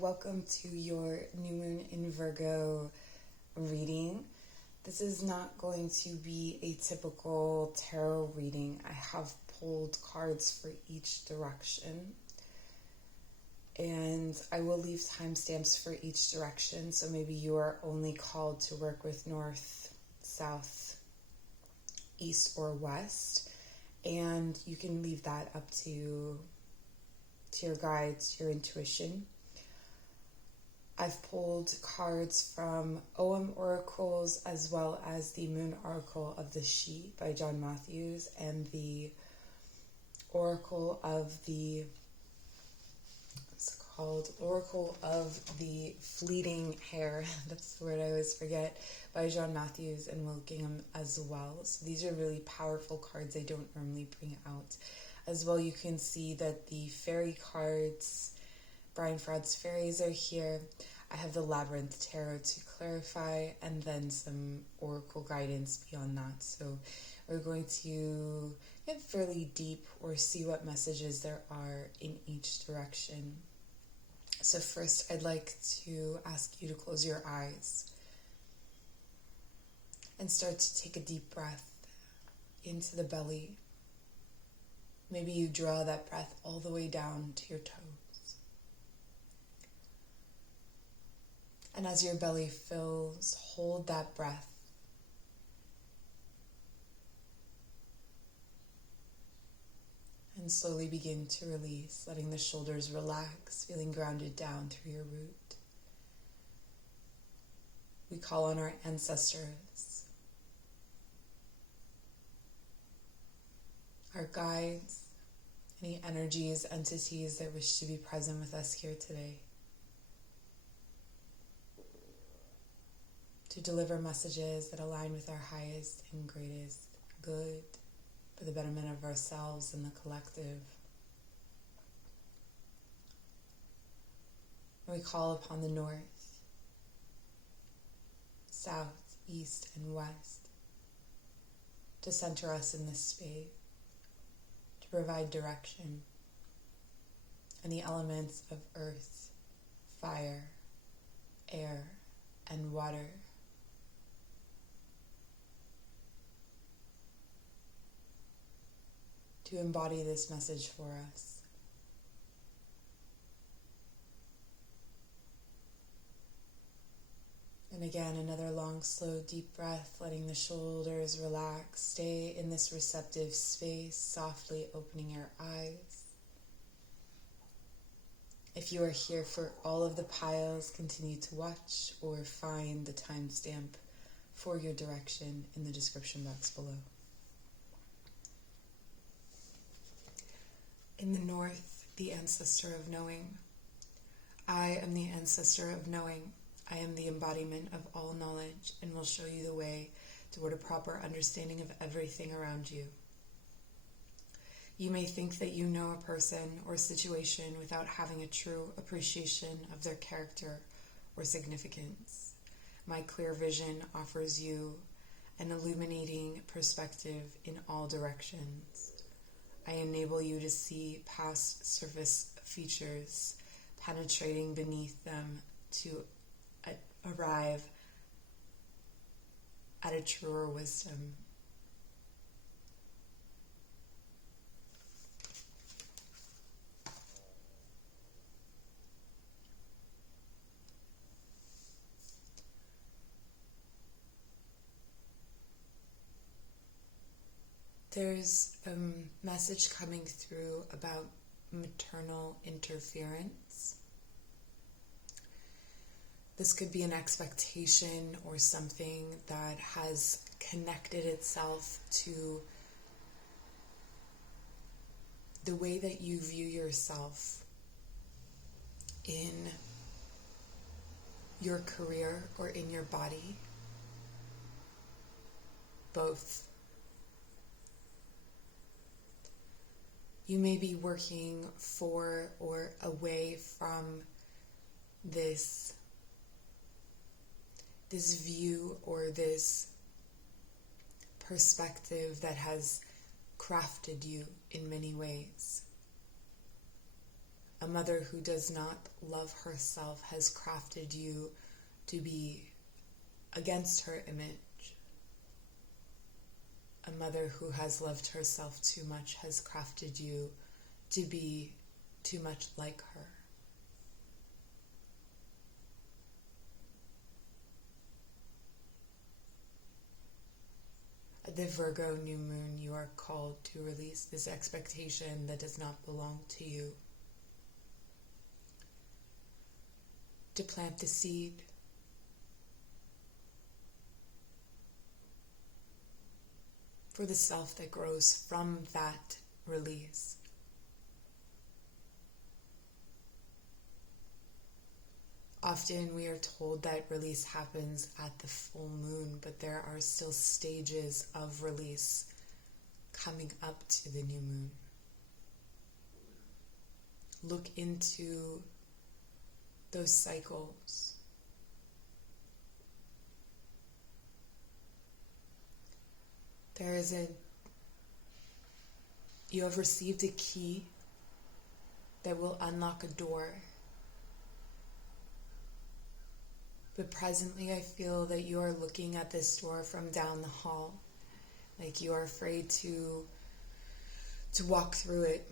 welcome to your new moon in Virgo reading. This is not going to be a typical tarot reading. I have pulled cards for each direction, and I will leave timestamps for each direction, so maybe you are only called to work with north, south, east, or west, and you can leave that up to your guides, your intuition. I've pulled cards from Ogham oracles as well as the Moon Oracle of the She by John Matthews and the Oracle of the Oracle of the Fleeting Hair. That's the word I always forget, by John Matthews and Ogham as well. So these are really powerful cards I don't normally bring out. As well, you can see that the fairy cards, Brian Froud's fairies, are here. I have the Labyrinth Tarot to clarify, and then some oracle guidance beyond that. So we're going to get fairly deep or see what messages there are in each direction. So first, I'd like to ask you to close your eyes and start to take a deep breath into the belly. Maybe you draw that breath all the way down to your toes. And as your belly fills, hold that breath. And slowly begin to release, letting the shoulders relax, feeling grounded down through your root. We call on our ancestors, our guides, any energies, entities that wish to be present with us here today, to deliver messages that align with our highest and greatest good for the betterment of ourselves and the collective. And we call upon the north, south, east, and west to center us in this space, to provide direction, and the elements of earth, fire, air, and water to embody this message for us. And again, another long, slow, deep breath, letting the shoulders relax. Stay in this receptive space, softly opening your eyes. If you are here for all of the piles, continue to watch or find the timestamp for your direction in the description box below. In the north, the ancestor of knowing. I am the ancestor of knowing. I am the embodiment of all knowledge and will show you the way toward a proper understanding of everything around you. You may think that you know a person or situation without having a true appreciation of their character or significance. My clear vision offers you an illuminating perspective in all directions. I enable you to see past surface features, penetrating beneath them to arrive at a truer wisdom. There's a message coming through about maternal interference. This could be an expectation or something that has connected itself to the way that you view yourself in your career or in your body, both. You may be working for or away from this view or this perspective that has crafted you in many ways. A mother who does not love herself has crafted you to be against her image. A mother who has loved herself too much has crafted you to be too much like her. At the Virgo new moon, you are called to release this expectation that does not belong to you. To plant the seed. For the self that grows from that release. Often we are told that release happens at the full moon, but there are still stages of release coming up to the new moon. Look into those cycles. You have received a key that will unlock a door. But presently I feel that you are looking at this door from down the hall. Like you are afraid to walk through it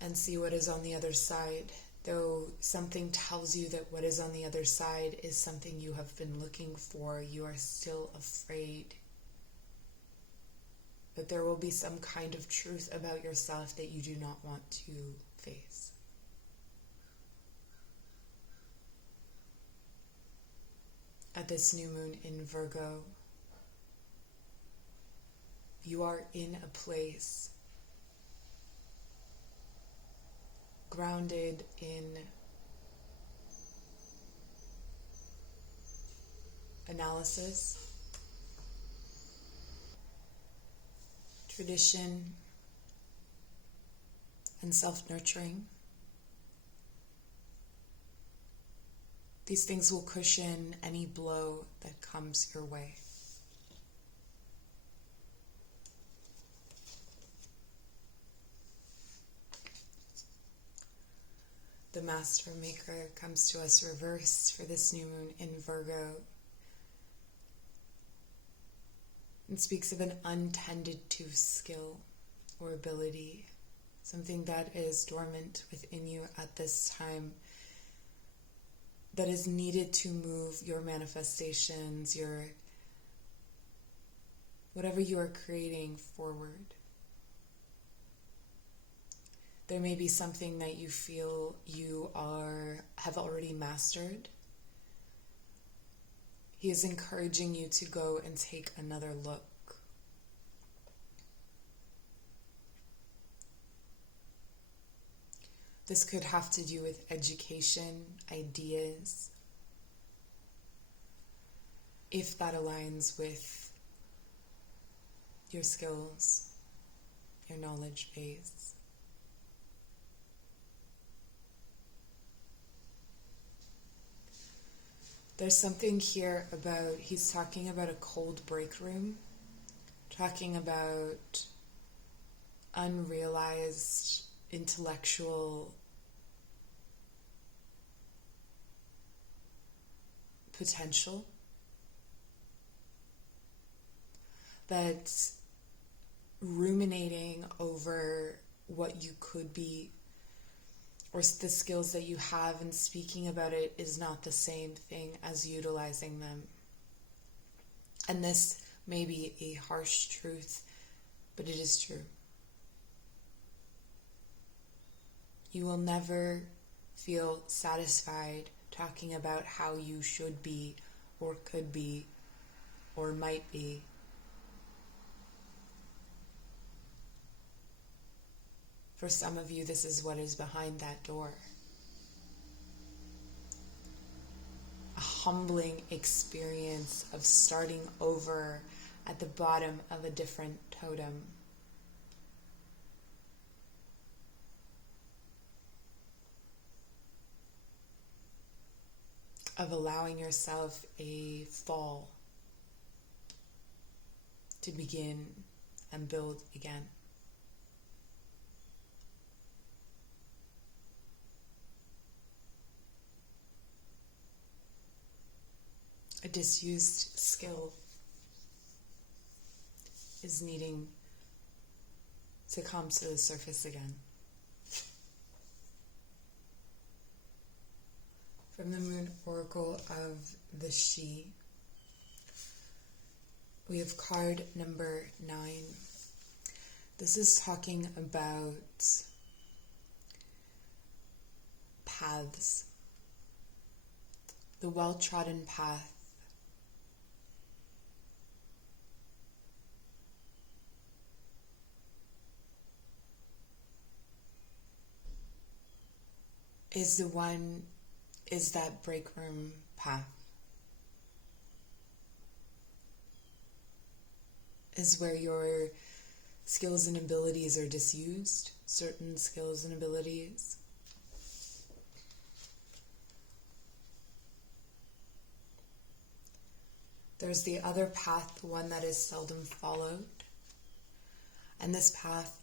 and see what is on the other side. Though something tells you that what is on the other side is something you have been looking for, you are still afraid. But there will be some kind of truth about yourself that you do not want to face. At this new moon in Virgo, you are in a place grounded in analysis, tradition, and self-nurturing. These things will cushion any blow that comes your way. The Master Maker comes to us reversed for this new moon in Virgo and speaks of an untended to skill or ability, something that is dormant within you at this time, that is needed to move your manifestations, your whatever you are creating forward. There may be something that you feel you have already mastered. He is encouraging you to go and take another look. This could have to do with education, ideas, if that aligns with your skills, your knowledge base. There's something here about, he's talking about a cold break room, talking about unrealized intellectual potential that's ruminating over what you could be or the skills that you have, and speaking about it is not the same thing as utilizing them. And this may be a harsh truth, but it is true. You will never feel satisfied talking about how you should be or could be or might be. For some of you, this is what is behind that door. A humbling experience of starting over at the bottom of a different totem. Of allowing yourself a fall to begin and build again. a disused skill is needing to come to the surface again. From the Moon Oracle of the She, we have card number 9. This is talking about paths, the well-trodden path. Is that break room path. Is where your skills and abilities are disused, certain skills and abilities. There's the other path, the one that is seldom followed. And this path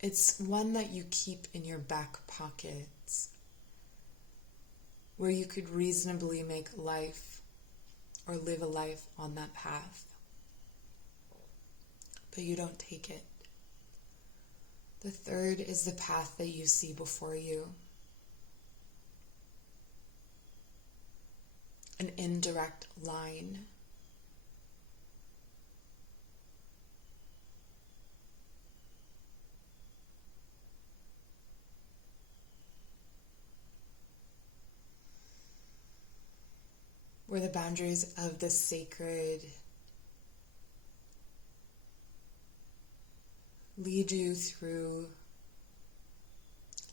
it's one that you keep in your back pockets, where you could reasonably make life or live a life on that path, but you don't take it. The third is the path that you see before you, an indirect line. Where the boundaries of the sacred lead you through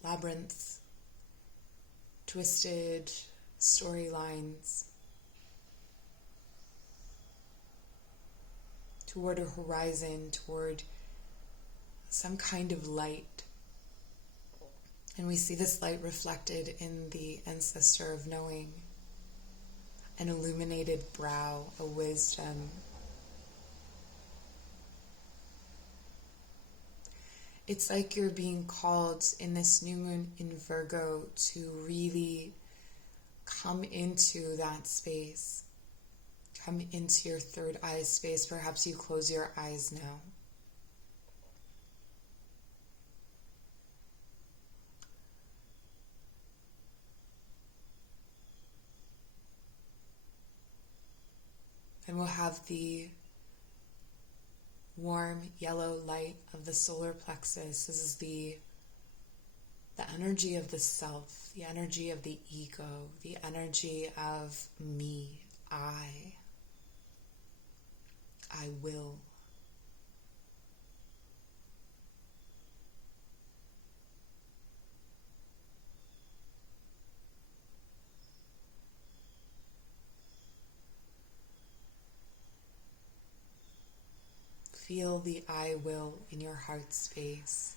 labyrinths, twisted storylines, toward a horizon, toward some kind of light. And we see this light reflected in the ancestor of knowing, an illuminated brow, a wisdom. It's like you're being called in this new moon in Virgo to really come into that space. Come into your third eye space. Perhaps you close your eyes now. And we'll have the warm yellow light of the solar plexus. This is the energy of the self, the energy of the ego, the energy of me, I will. Feel the I will in your heart space.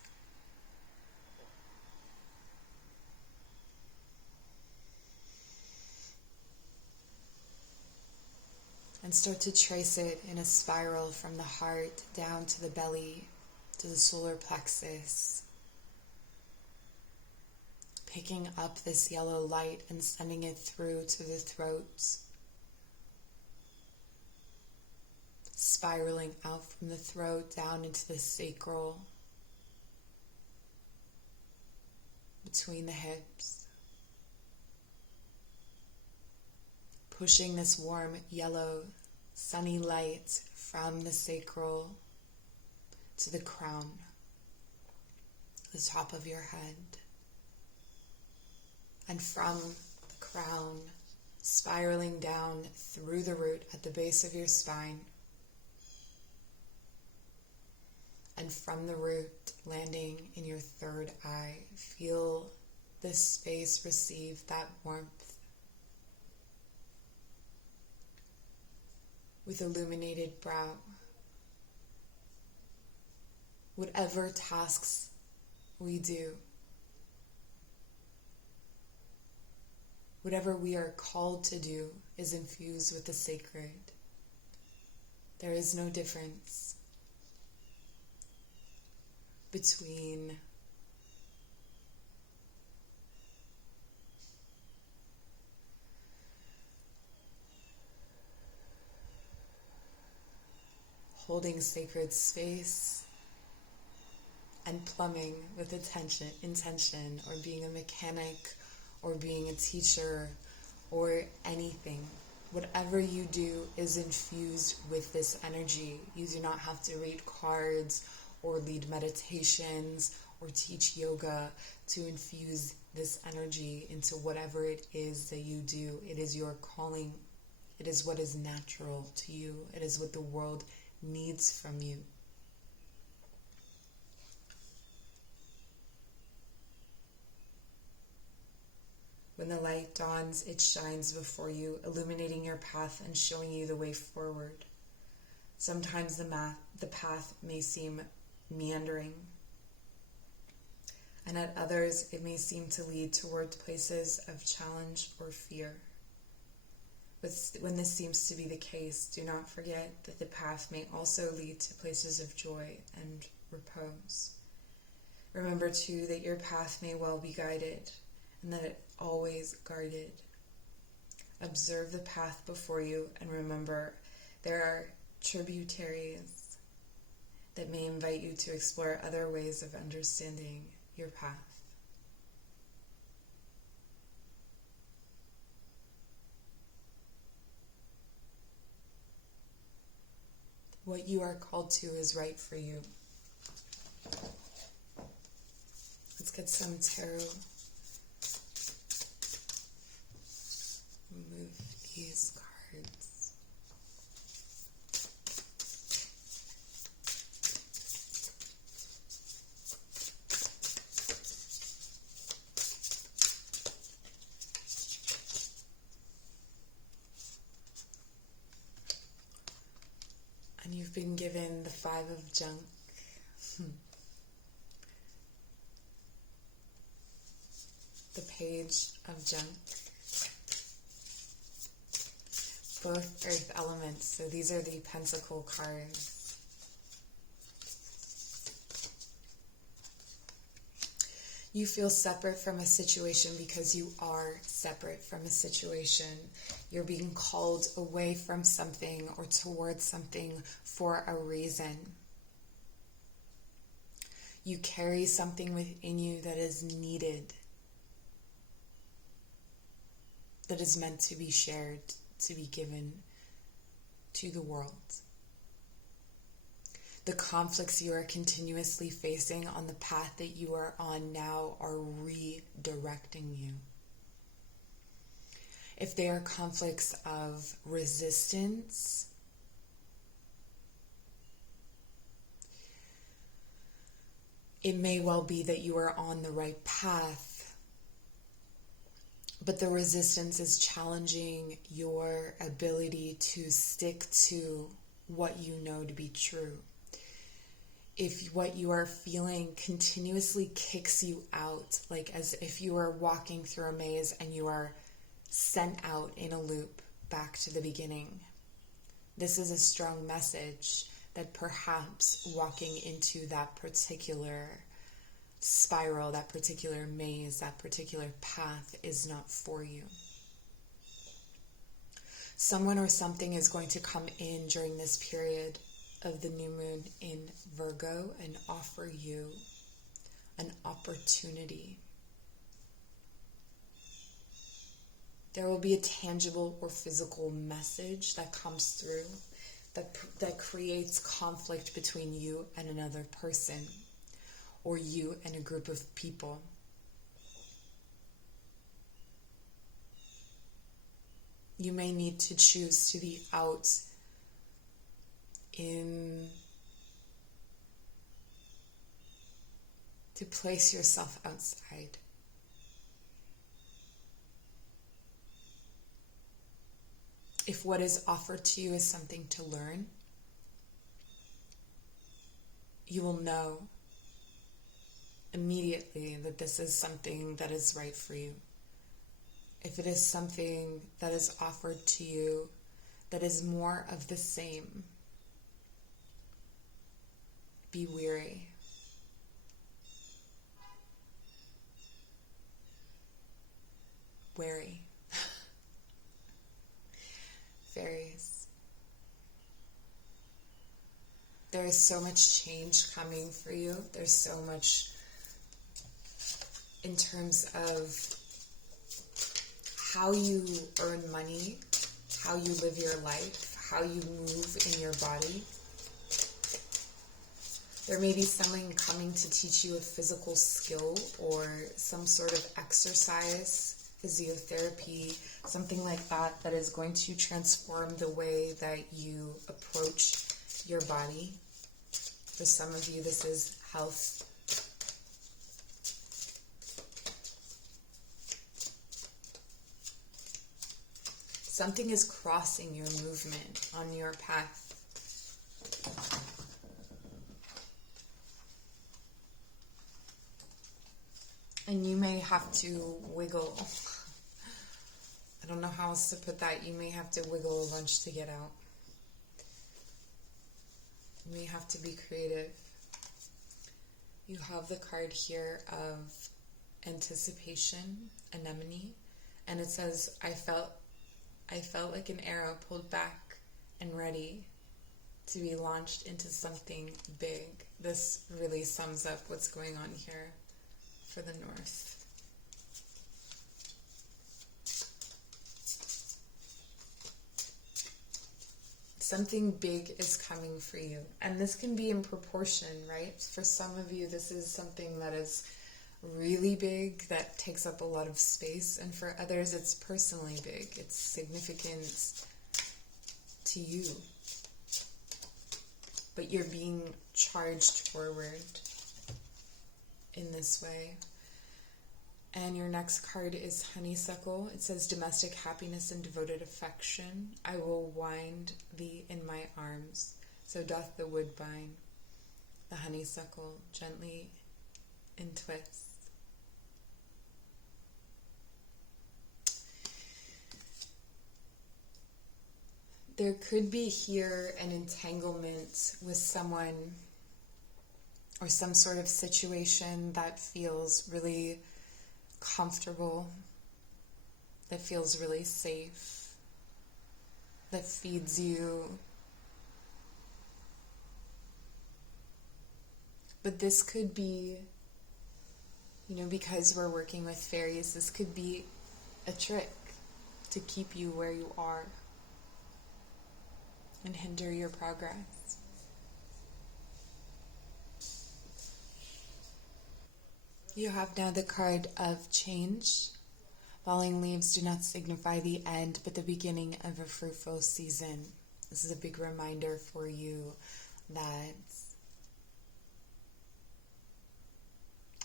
And start to trace it in a spiral from the heart down to the belly, to the solar plexus. Picking up this yellow light and sending it through to the throat. Spiraling out from the throat down into the sacral, between the hips. Pushing this warm yellow sunny light from the sacral to the crown, the top of your head. And from the crown, spiraling down through the root at the base of your spine. And from the root, landing in your third eye. Feel this space receive that warmth. With illuminated brow. Whatever tasks we do, whatever we are called to do is infused with the sacred. There is no difference between holding sacred space and plumbing with intention, or being a mechanic, or being a teacher, or anything. Whatever you do is infused with this energy. You do not have to read cards or lead meditations or teach yoga to infuse this energy into whatever it is that you do. It is your calling. It is what is natural to you. It is what the world needs from you. When the light dawns, it shines before you, illuminating your path and showing you the way forward. Sometimes the path may seem meandering, and at others it may seem to lead toward places of challenge or fear. But when this seems to be the case, do not forget that the path may also lead to places of joy and repose. Remember too that your path may well be guided, and that it always guarded. Observe the path before you, and remember there are tributaries that may invite you to explore other ways of understanding your path. What you are called to is right for you. Let's get some tarot. Remove these cards. And you've been given the 5 of junk. The Page of Junk. Both earth elements, so these are the Pentacle cards. You feel separate from a situation because you are separate from a situation. You're being called away from something or towards something for a reason. You carry something within you that is needed, that is meant to be shared, to be given to the world. The conflicts you are continuously facing on the path that you are on now are redirecting you. If they are conflicts of resistance, it may well be that you are on the right path, but the resistance is challenging your ability to stick to what you know to be true. If what you are feeling continuously kicks you out, like as if you are walking through a maze and you are sent out in a loop back to the beginning, this is a strong message that perhaps walking into that particular spiral, that particular maze, that particular path is not for you. Someone or something is going to come in during this period of the new moon in Virgo and offer you an opportunity. There will be a tangible or physical message that comes through that creates conflict between you and another person, or you and a group of people. You may need to choose to be out to place yourself outside. If what is offered to you is something to learn, you will know immediately that this is something that is right for you. If it is something that is offered to you that is more of the same, be weary. Wary. Fairies. There's so much change coming for you. There's so much in terms of how you earn money, how you live your life, how you move in your body. There may be someone coming to teach you a physical skill or some sort of exercise, physiotherapy, something like that, that is going to transform the way that you approach your body. For some of you, this is health. Something is crossing your movement on your path. And you may have to wiggle. I don't know how else to put that. You may have to wiggle a bunch to get out. You may have to be creative. You have the card here of anticipation, anemone, and it says, I felt like an arrow pulled back and ready to be launched into something big. This really sums up what's going on here for the North. Something big is coming for you. And this can be in proportion, right? For some of you, this is something that is really big, that takes up a lot of space. And for others, it's personally big. It's significant to you. But you're being charged forward in this way. And your next card is honeysuckle. It says domestic happiness and devoted affection. I will wind thee in my arms. So doth the woodbine. The honeysuckle gently entwists. There could be here an entanglement with someone or some sort of situation that feels really comfortable, that feels really safe, that feeds you. But this could be, because we're working with fairies, this could be a trick to keep you where you are and hinder your progress. You have now the card of change. Falling leaves do not signify the end, but the beginning of a fruitful season. This is a big reminder for you that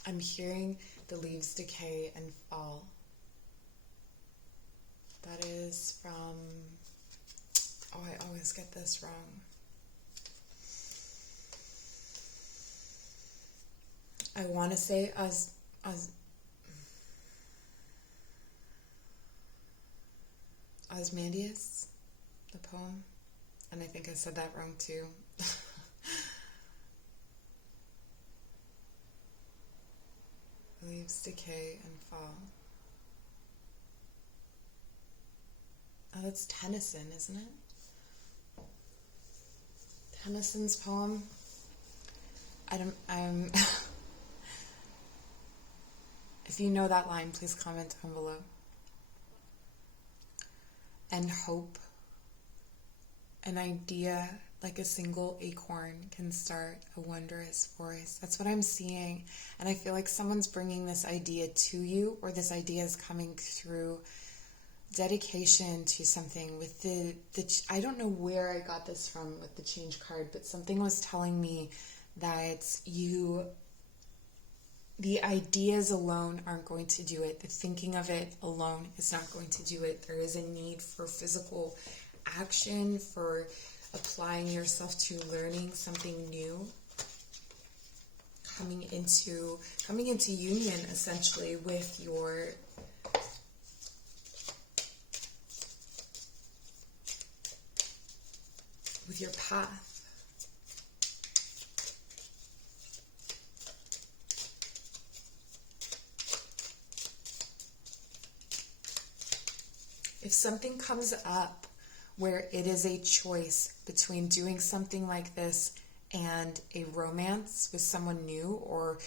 I'm hearing the leaves decay and fall. That is from, I always get this wrong. I want to say Ozymandias, the poem, and I think I said that wrong too. Leaves decay and fall. Oh, that's Tennyson, isn't it? Tennyson's poem. I'm if you know that line, please comment down below. And hope, an idea like a single acorn can start a wondrous forest. That's what I'm seeing. And I feel like someone's bringing this idea to you, or this idea is coming through dedication to something with the I don't know where I got this from with the change card, but something was telling me that the ideas alone aren't going to do it. The thinking of it alone is not going to do it. There is a need for physical action, for applying yourself to learning something new, coming into union essentially with your path. If something comes up where it is a choice between doing something like this and a romance with someone new, or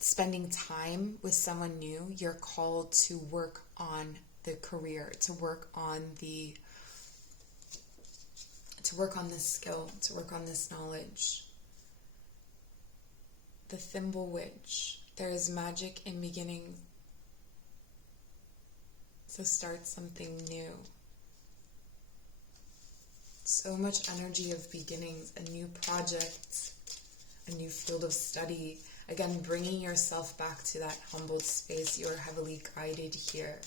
spending time with someone new, you're called to work on the career, to work on this skill, to work on this knowledge. The Thimble Witch. There is magic in beginning. So start something new. So much energy of beginnings, a new project, a new field of study. Again, bringing yourself back to that humbled space. You are heavily guided here.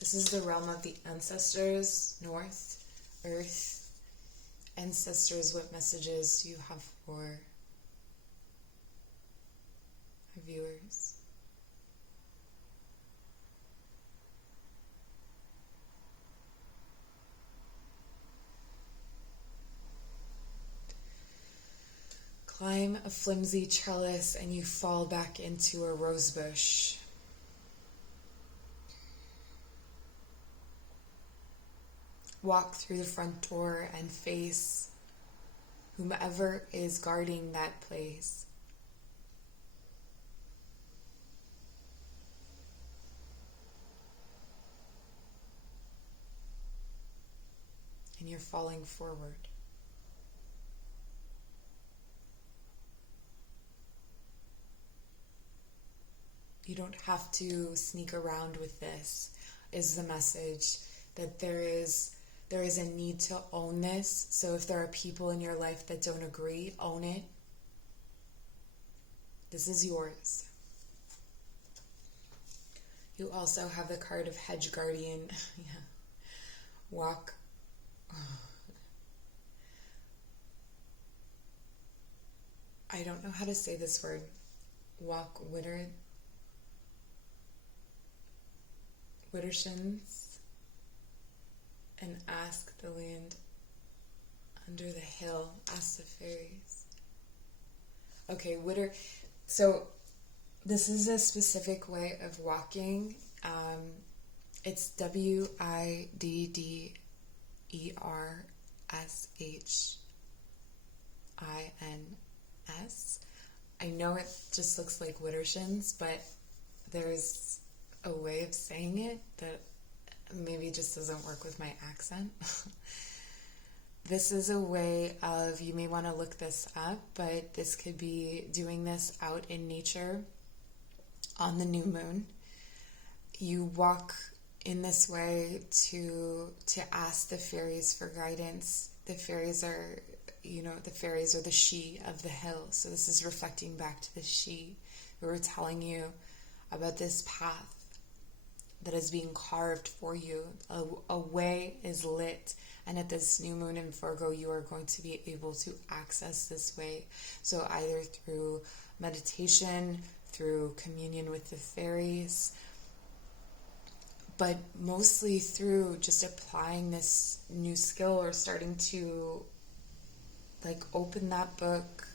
This is the realm of the ancestors, North, Earth. Ancestors, what messages do you have for our viewers? Climb a flimsy trellis and you fall back into a rosebush. Walk through the front door and face whomever is guarding that place. And you're falling forward. You don't have to sneak around with this, is the message. That there is a need to own this. So if there are people in your life that don't agree, own it. This is yours. You also have the card of Hedge Guardian. Yeah. Walk. I don't know how to say this word. Walk Widdershins, and ask the land under the hill. Ask the fairies. Okay, so this is a specific way of walking. It's Widdershins. I know it just looks like Widdershins, but there's a way of saying it that maybe just doesn't work with my accent. This is a way of, you may want to look this up, but this could be doing this out in nature on the new moon. You walk in this way to ask the fairies for guidance. The fairies are the she of the hill. So this is reflecting back to the she who are telling you about this path that is being carved for you. A way is lit, and at this new moon in Virgo, you are going to be able to access this way. So either through meditation, through communion with the fairies, but mostly through just applying this new skill, or starting to open that book,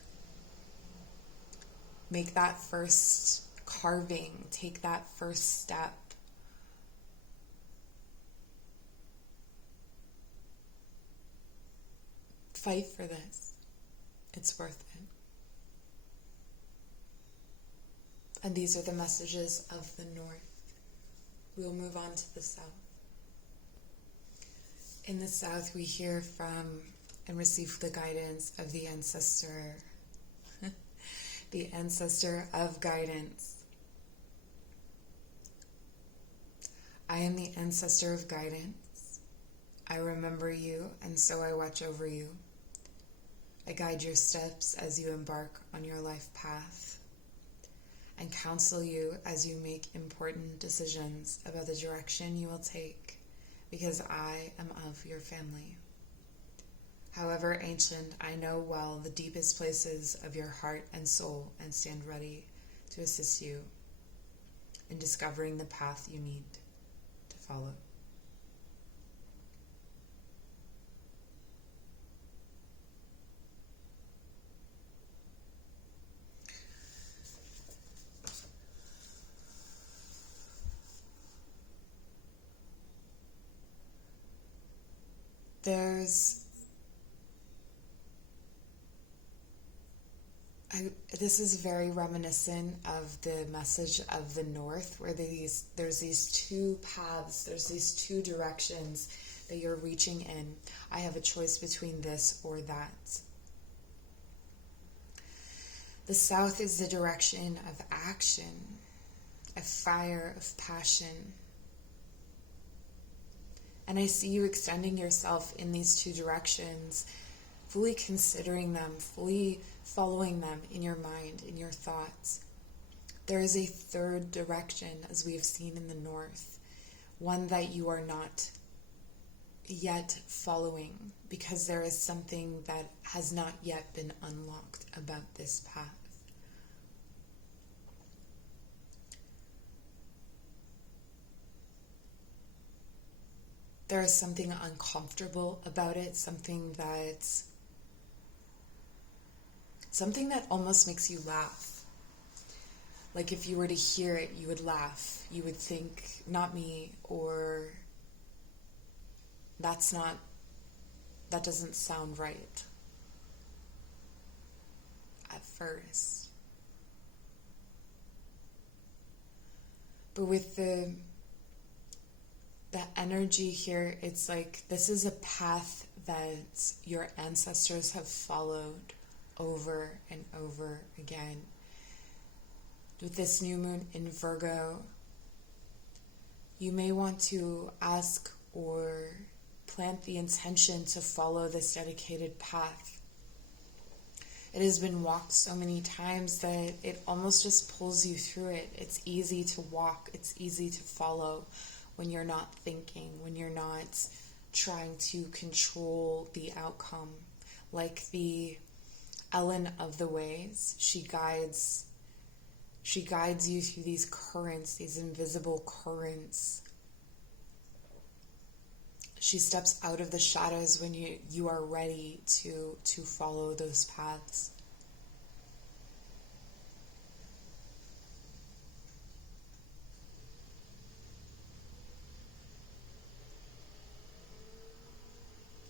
make that first carving, take that first step. Fight for this. It's worth it. And these are the messages of the North. We'll move on to the South. In the South, we hear from and receive the guidance of the ancestor, the ancestor of guidance. I am the ancestor of guidance. I remember you, and so I watch over you. I guide your steps as you embark on your life path, and counsel you as you make important decisions about the direction you will take, because I am of your family. However ancient, I know well the deepest places of your heart and soul, and stand ready to assist you in discovering the path you need to follow. There's This is very reminiscent of the message of the North, where there's these two paths, there's these two directions that you're reaching in. I have a choice between this or that. The South is the direction of action, of fire, of passion. And I see you extending yourself in these two directions, fully considering them, fully following them in your mind, in your thoughts. There is a third direction, as we have seen in the North, one that you are not yet following, because there is something that has not yet been unlocked about this path. There is something uncomfortable about it, something that almost makes you laugh. Like if you were to hear it, you would laugh. You would think, not me, or that doesn't sound right at first. But with the energy here, it's like this is a path that your ancestors have followed over and over again. With this new moon in Virgo, you may want to ask or plant the intention to follow this dedicated path. It has been walked so many times that it almost just pulls you through it. It's easy to walk, it's easy to follow when you're not thinking, when you're not trying to control the outcome. Like the Ellen of the ways, she guides you through these currents, these invisible currents. She steps out of the shadows when you are ready to follow those paths.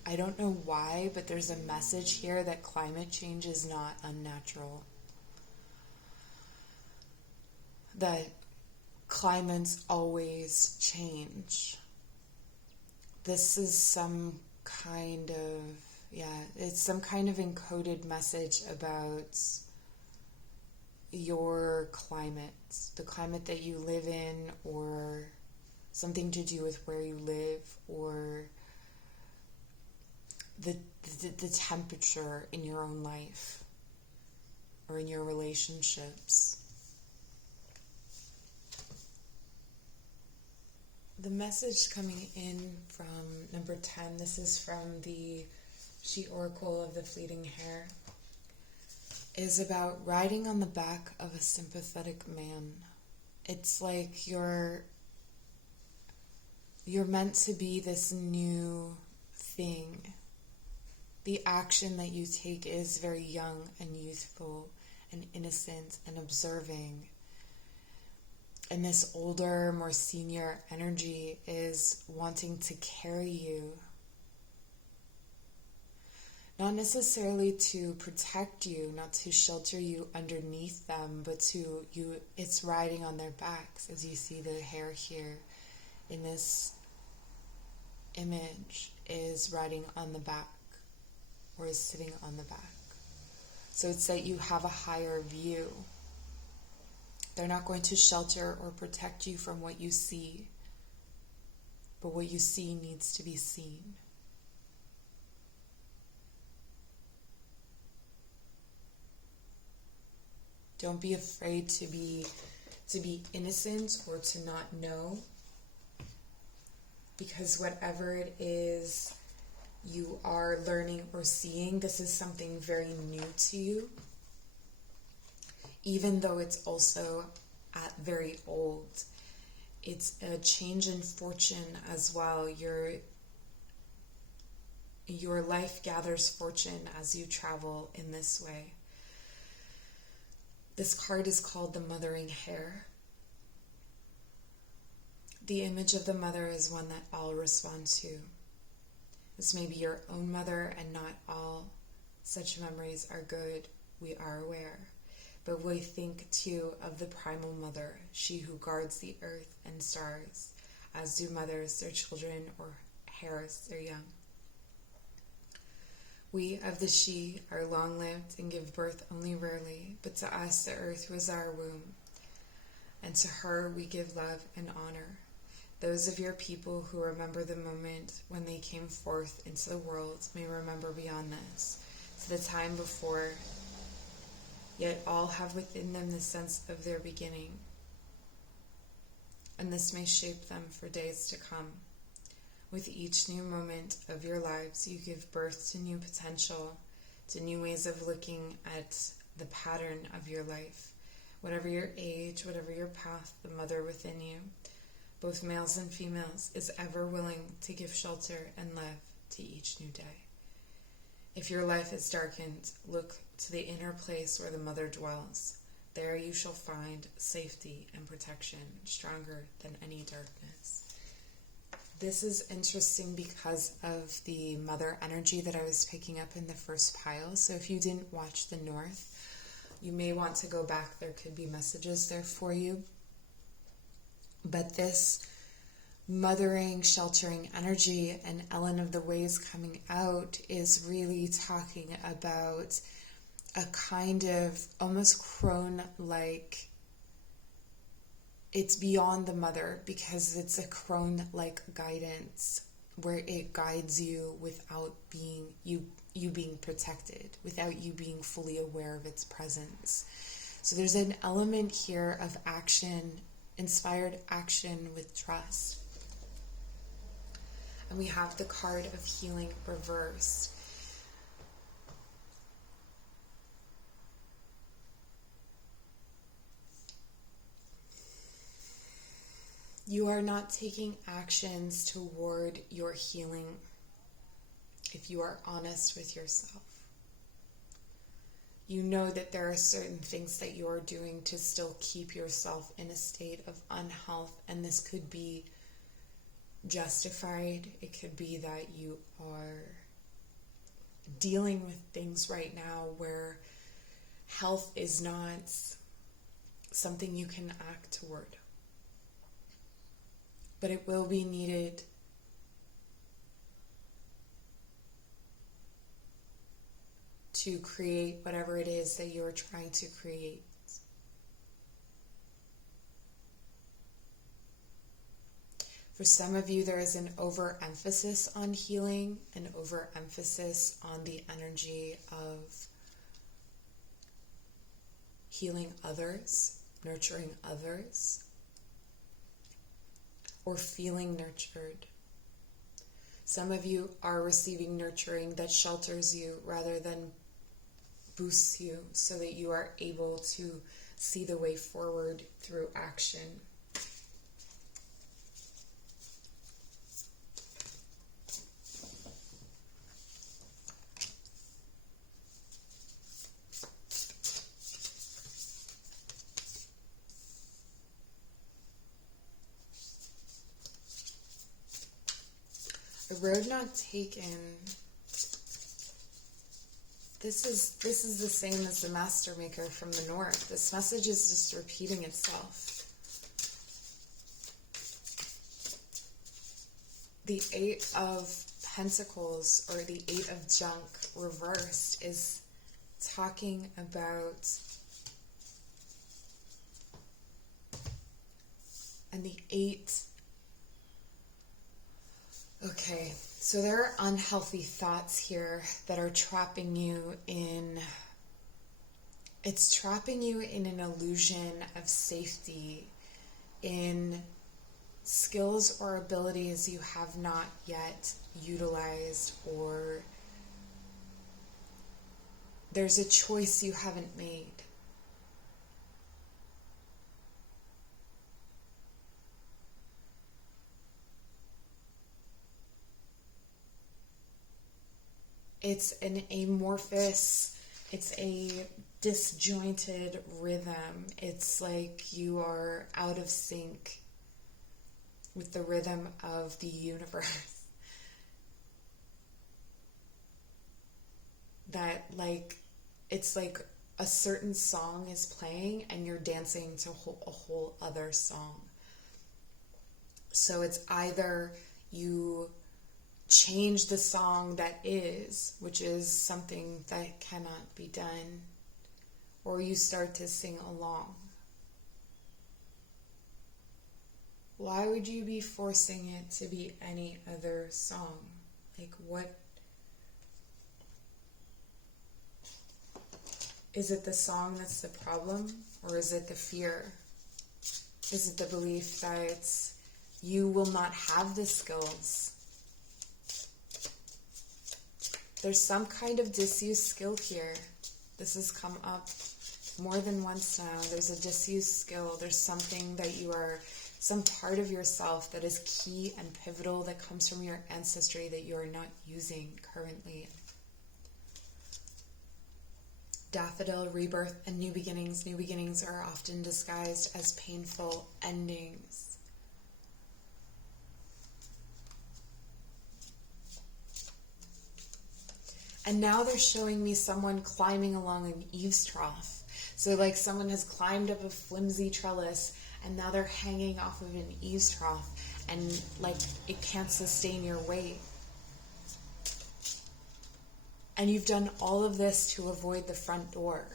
I don't know why, but there's a message here that climate change is not unnatural. That climates always change. This is some kind of, it's some kind of encoded message about your climate, the climate that you live in, or something to do with where you live, or the temperature in your own life or in your relationships. The message coming in from number 10, this is from the She Oracle of the Fleeting Hair, is about riding on the back of a sympathetic man. It's like you're meant to be this new thing. The action that you take is very young and youthful and innocent and observing. And this older, more senior energy is wanting to carry you. Not necessarily to protect you, not to shelter you underneath them, but it's riding on their backs, as you see the hair here in this image is riding on the back, or is sitting on the back. So it's that you have a higher view. They're not going to shelter or protect you from what you see, but what you see needs to be seen. Don't be afraid to be innocent or to not know, because whatever it is you are learning or seeing, this is something very new to you, even though it's also very old. It's a change in fortune as well. Your life gathers fortune as you travel in this way. This card is called the Mothering Hair. The image of the mother is one that all respond to. This may be your own mother, and not all such memories are good, we are aware. but we think too of the primal mother, she who guards the earth and stars, as do mothers their children or hares their young. We of the she are long-lived and give birth only rarely, but to us the earth was our womb, and to her we give love and honor. Those of your people who remember the moment when they came forth into the world may remember beyond this, to the time before, yet all have within them the sense of their beginning, and this may shape them for days to come. With each new moment of your lives, you give birth to new potential, to new ways of looking at the pattern of your life. Whatever your age, whatever your path, the mother within you, both males and females, is ever willing to give shelter and love to each new day. If your life is darkened, look to the inner place where the mother dwells. There you shall find safety and protection, stronger than any darkness. This is interesting because of the mother energy that I was picking up in the first pile. So if you didn't watch the North, you may want to go back. There could be messages there for you. But this mothering, sheltering energy and Ellen of the Ways coming out is really talking about a kind of almost crone-like. It's beyond the mother because it's a crone-like guidance where it guides you without being you being protected, without you being fully aware of its presence. So there's an element here of action, inspired action with trust. And we have the card of healing reversed. You are not taking actions toward your healing if you are honest with yourself. You know that there are certain things that you are doing to still keep yourself in a state of unhealth, and this could be justified. It could be that you are dealing with things right now where health is not something you can act toward. But it will be needed to create whatever it is that you're trying to create. For some of you, there is an overemphasis on healing, an overemphasis on the energy of healing others, nurturing others, or feeling nurtured. Some of you are receiving nurturing that shelters you rather than boosts you so that you are able to see the way forward through action. A road not taken. This is the same as the Master Maker from the North. This message is just repeating itself. The Eight of Pentacles, or the Eight of Junk reversed, is talking about, and the Eight. Okay, so there are unhealthy thoughts here that are trapping you in, it's trapping you in an illusion of safety, in skills or abilities you have not yet utilized, or there's a choice you haven't made. It's an amorphous, it's a disjointed rhythm. It's like you are out of sync with the rhythm of the universe. That, like, it's like a certain song is playing and you're dancing to a whole other song. So it's either you change the song that is, which is something that cannot be done, or you start to sing along. Why would you be forcing it to be any other song? Like, what? Is it the song that's the problem, or is it the fear? Is it the belief that you will not have the skills? There's some kind of disused skill here. This has come up more than once now. There's a disused skill. There's something that you are, some part of yourself that is key and pivotal that comes from your ancestry that you are not using currently. Daffodil, rebirth, and new beginnings. New beginnings are often disguised as painful endings. And now they're showing me someone climbing along an eaves trough. So like someone has climbed up a flimsy trellis and now they're hanging off of an eaves trough and like it can't sustain your weight. And you've done all of this to avoid the front door.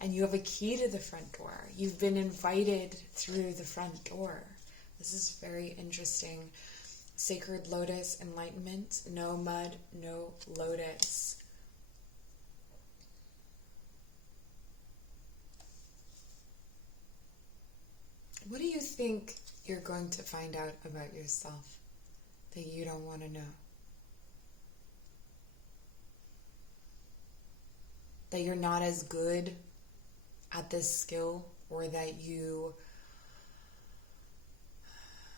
And you have a key to the front door. You've been invited through the front door. This is very interesting. Sacred lotus, enlightenment, no mud, no lotus. What do you think you're going to find out about yourself that you don't want to know? That you're not as good at this skill, or that you...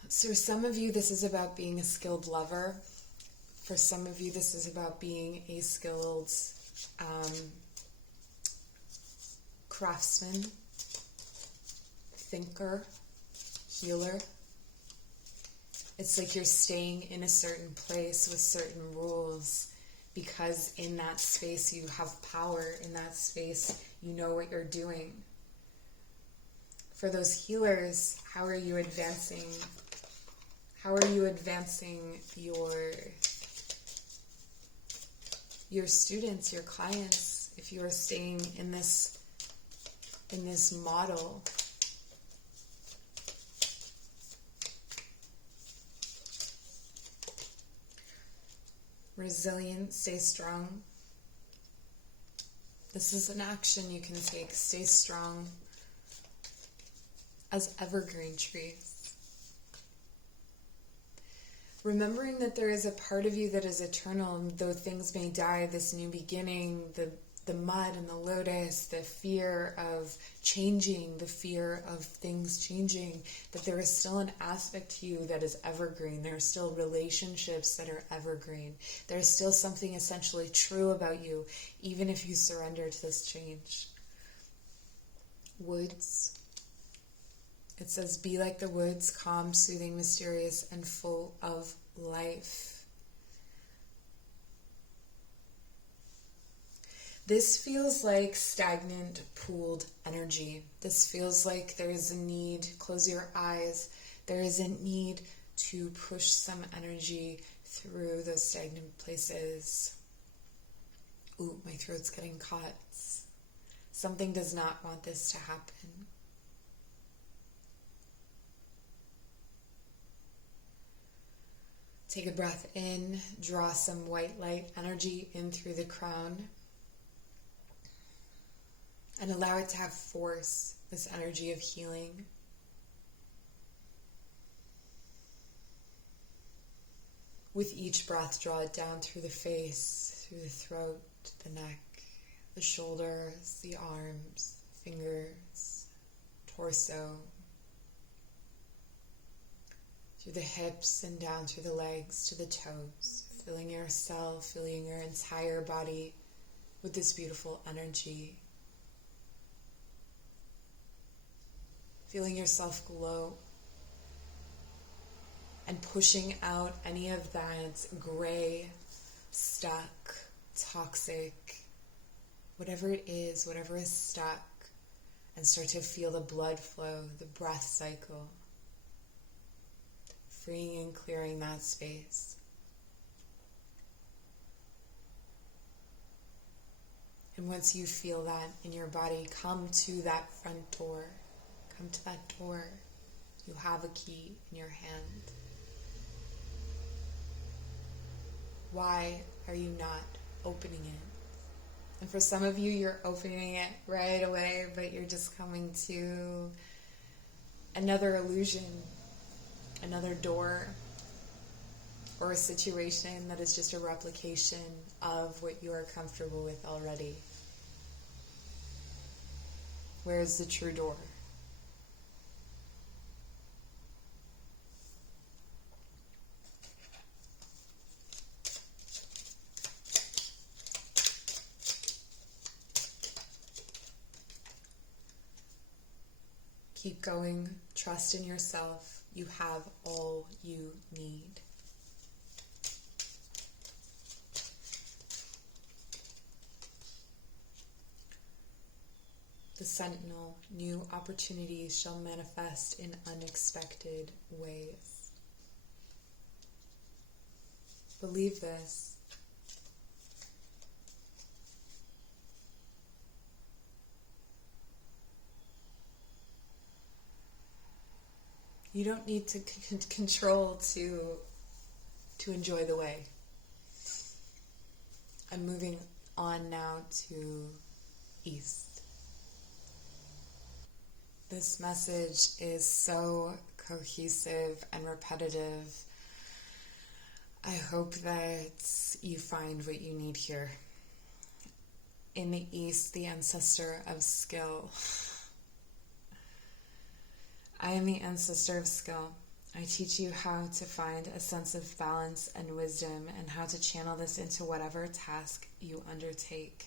So for some of you, this is about being a skilled lover. For some of you, this is about being a skilled craftsman, thinker, healer. It's like you're staying in a certain place with certain rules because in that space you have power. In that space, you know what you're doing. For those healers, how are you advancing? How are you advancing your students, your clients, if you are staying in this model? Resilient, stay strong. This is an action you can take. Stay strong as evergreen trees. Remembering that there is a part of you that is eternal, and though things may die, this new beginning, the mud and the lotus, the fear of changing, the fear of things changing, that there is still an aspect to you that is evergreen. There are still relationships that are evergreen. There is still something essentially true about you, even if you surrender to this change. Woods. It says, be like the woods, calm, soothing, mysterious, and full of life. This feels like stagnant, pooled energy. This feels like there is a need, close your eyes, there is a need to push some energy through those stagnant places. Ooh, my throat's getting caught. Something does not want this to happen. Take a breath in, draw some white light energy in through the crown, and allow it to have force, this energy of healing. With each breath, draw it down through the face, through the throat, the neck, the shoulders, the arms, fingers, torso, through the hips and down through the legs to the toes, filling yourself, filling your entire body with this beautiful energy. Feeling yourself glow and pushing out any of that gray, stuck, toxic, whatever it is, whatever is stuck, and start to feel the blood flow, the breath cycle, freeing and clearing that space. And once you feel that in your body, come to that front door. Come to that door. You have a key in your hand. Why are you not opening it? And for some of you, you're opening it right away, but you're just coming to another illusion, another door, or a situation that is just a replication of what you are comfortable with already. Where is the true door? Keep going. Trust in yourself. You have all you need. The Sentinel, new opportunities shall manifest in unexpected ways. Believe this. You don't need to control to enjoy the way. I'm moving on now to East. This message is so cohesive and repetitive. I hope that you find what you need here. In the East, the ancestor of skill. I am the ancestor of skill. I teach you how to find a sense of balance and wisdom and how to channel this into whatever task you undertake.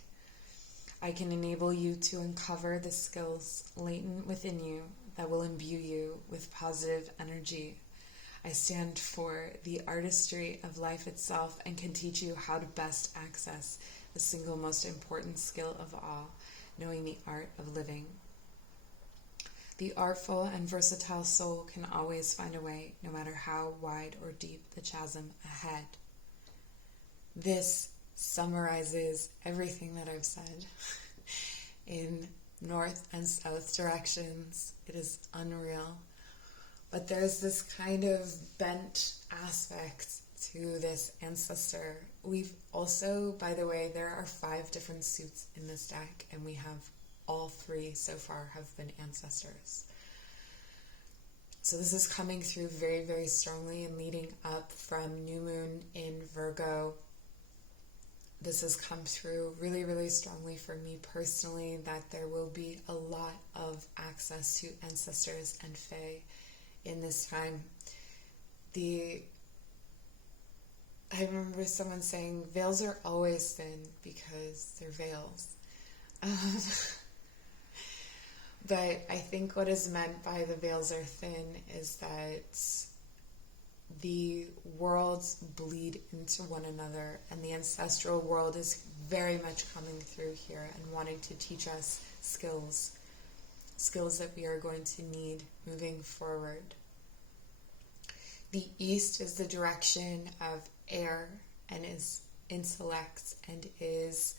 I can enable you to uncover the skills latent within you that will imbue you with positive energy. I stand for the artistry of life itself and can teach you how to best access the single most important skill of all, knowing the art of living. The artful and versatile soul can always find a way, no matter how wide or deep the chasm ahead. This summarizes everything that I've said in north and south directions. It is unreal. But there's this kind of bent aspect to this ancestor. We've also, by the way, there are 5 different suits in this deck, and we have all 3 so far have been ancestors. So this is coming through very, very strongly and leading up from new moon in Virgo. This has come through really, really strongly for me personally, that there will be a lot of access to ancestors and Fae in this time. I remember someone saying veils are always thin because they're veils. But I think what is meant by the veils are thin is that the worlds bleed into one another, and the ancestral world is very much coming through here and wanting to teach us skills that we are going to need moving forward. The East is the direction of air and is intellect and is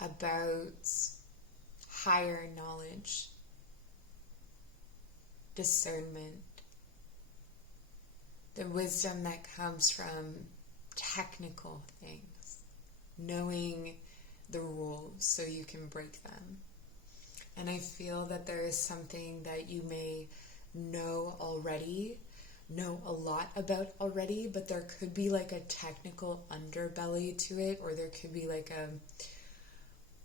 about higher knowledge, discernment, the wisdom that comes from technical things, knowing the rules so you can break them. And I feel that there is something that you may know a lot about already, but there could be like a technical underbelly to it, or there could be like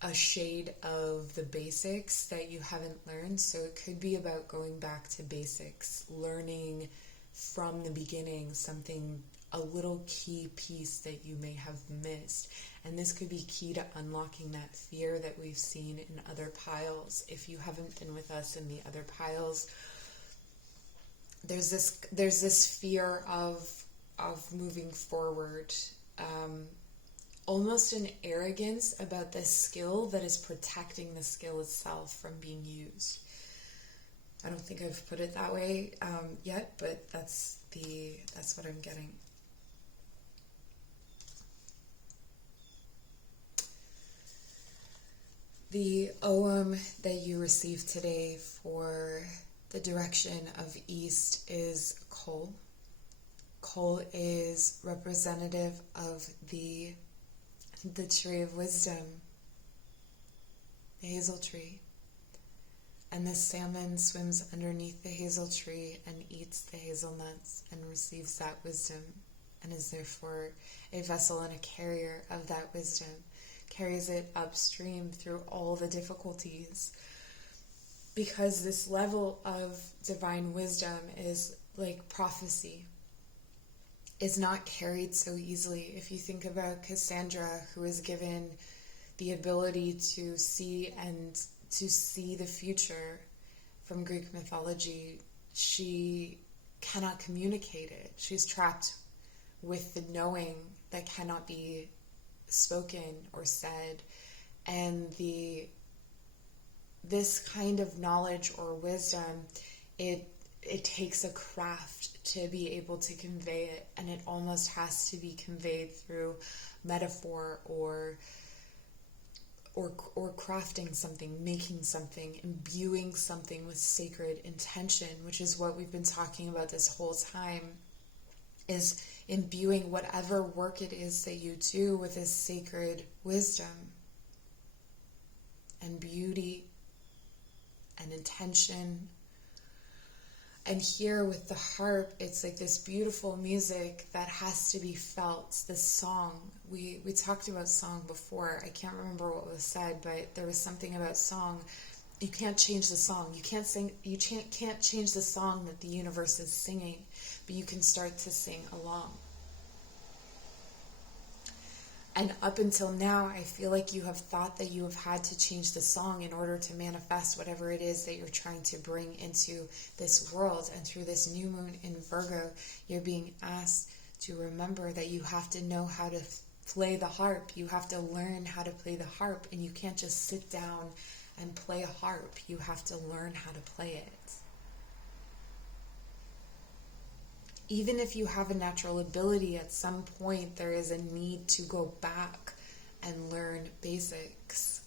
a shade of the basics that you haven't learned. So it could be about going back to basics, learning from the beginning something, a little key piece that you may have missed. And this could be key to unlocking that fear that we've seen in other piles. If you haven't been with us in the other piles, there's this fear of moving forward, almost an arrogance about this skill that is protecting the skill itself from being used. I don't think I've put it that way yet, but that's what I'm getting. The Ogham that you received today for the direction of East is coal. Coal is representative of the tree of wisdom, the hazel tree. And the salmon swims underneath the hazel tree and eats the hazelnuts and receives that wisdom, and is therefore a vessel and a carrier of that wisdom, carries it upstream through all the difficulties. Because this level of divine wisdom is like prophecy, is not carried so easily. If you think about Cassandra, who is given the ability to see the future from Greek mythology, she cannot communicate it. She's trapped with the knowing that cannot be spoken or said. And this kind of knowledge or wisdom, it takes a craft to be able to convey it, and it almost has to be conveyed through metaphor or crafting something, making something, imbuing something with sacred intention, which is what we've been talking about this whole time, is imbuing whatever work it is that you do with this sacred wisdom and beauty and intention. And here with the harp, it's like this beautiful music that has to be felt. This song, we talked about song before. I can't remember what was said, but there was something about song. You can't change the song. You can't sing. You can't change the song that the universe is singing, but you can start to sing along. And up until now, I feel like you have thought that you have had to change the song in order to manifest whatever it is that you're trying to bring into this world. And through this new moon in Virgo, you're being asked to remember that you have to know how to play the harp. You have to learn how to play the harp, and you can't just sit down and play a harp. You have to learn how to play it. Even if you have a natural ability, at some point there is a need to go back and learn basics.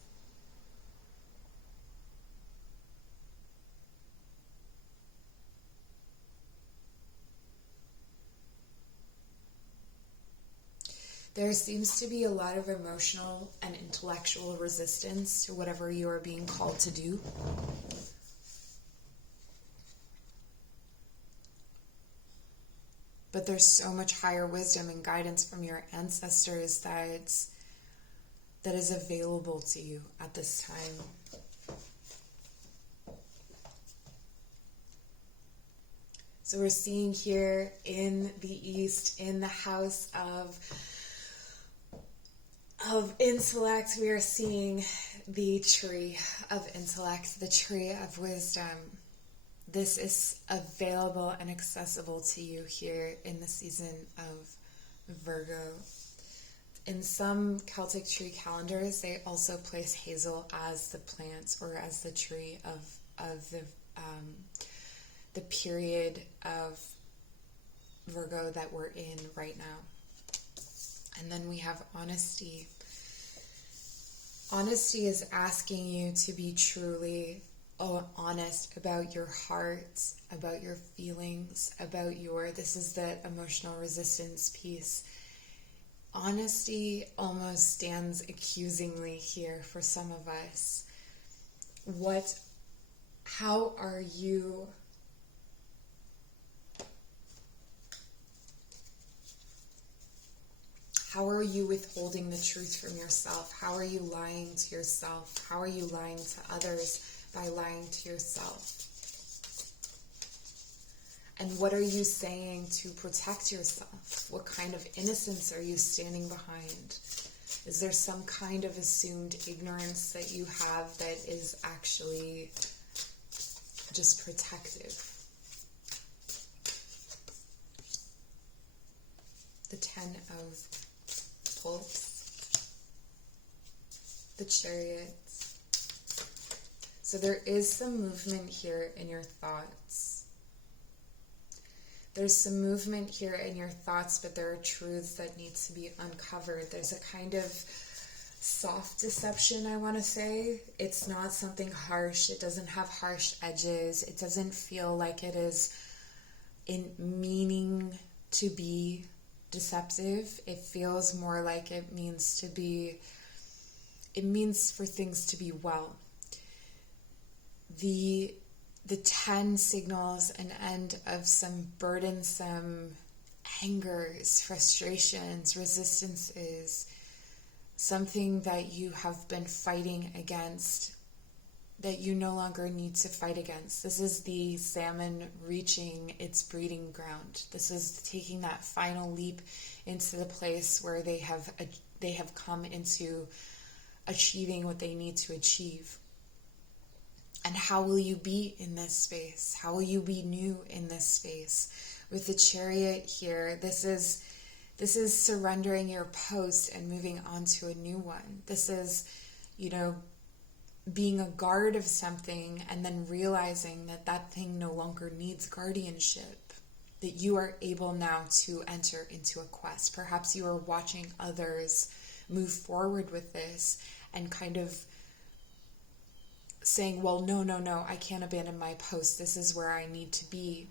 There seems to be a lot of emotional and intellectual resistance to whatever you are being called to do. But there's so much higher wisdom and guidance from your ancestors that is available to you at this time. So we're seeing here in the East, in the house of intellect, we are seeing the tree of intellect, the tree of wisdom. This is available and accessible to you here in the season of Virgo. In some Celtic tree calendars, they also place hazel as the plant or as the tree of the period of Virgo that we're in right now. And then we have honesty. Honesty is asking you to be truly honest about your heart, about your feelings, this is the emotional resistance piece. Honesty almost stands accusingly here for some of us. How are you withholding the truth from yourself? How are you lying to yourself? How are you lying to others by lying to yourself? And what are you saying to protect yourself? What kind of innocence are you standing behind? Is there some kind of assumed ignorance that you have that is actually just protective? The 10 of Cups. the Chariot. So there is some movement here in your thoughts. There's some movement here in your thoughts, but there are truths that need to be uncovered. There's a kind of soft deception, I want to say. It's not something harsh. It doesn't have harsh edges. It doesn't feel like it is in meaning to be deceptive. It feels more like it means for things to be well. The 10 signals an end of some burdensome angers, frustrations, resistances, something that you have been fighting against that you no longer need to fight against. This is the salmon reaching its breeding ground. This is taking that final leap into the place where they have come into achieving what they need to achieve. And how will you be in this space? How will you be new in this space? With the Chariot here, this is surrendering your post and moving on to a new one. This is, being a guard of something and then realizing that that thing no longer needs guardianship, that you are able now to enter into a quest. Perhaps you are watching others move forward with this and kind of saying, well, no, I can't abandon my post. This is where I need to be.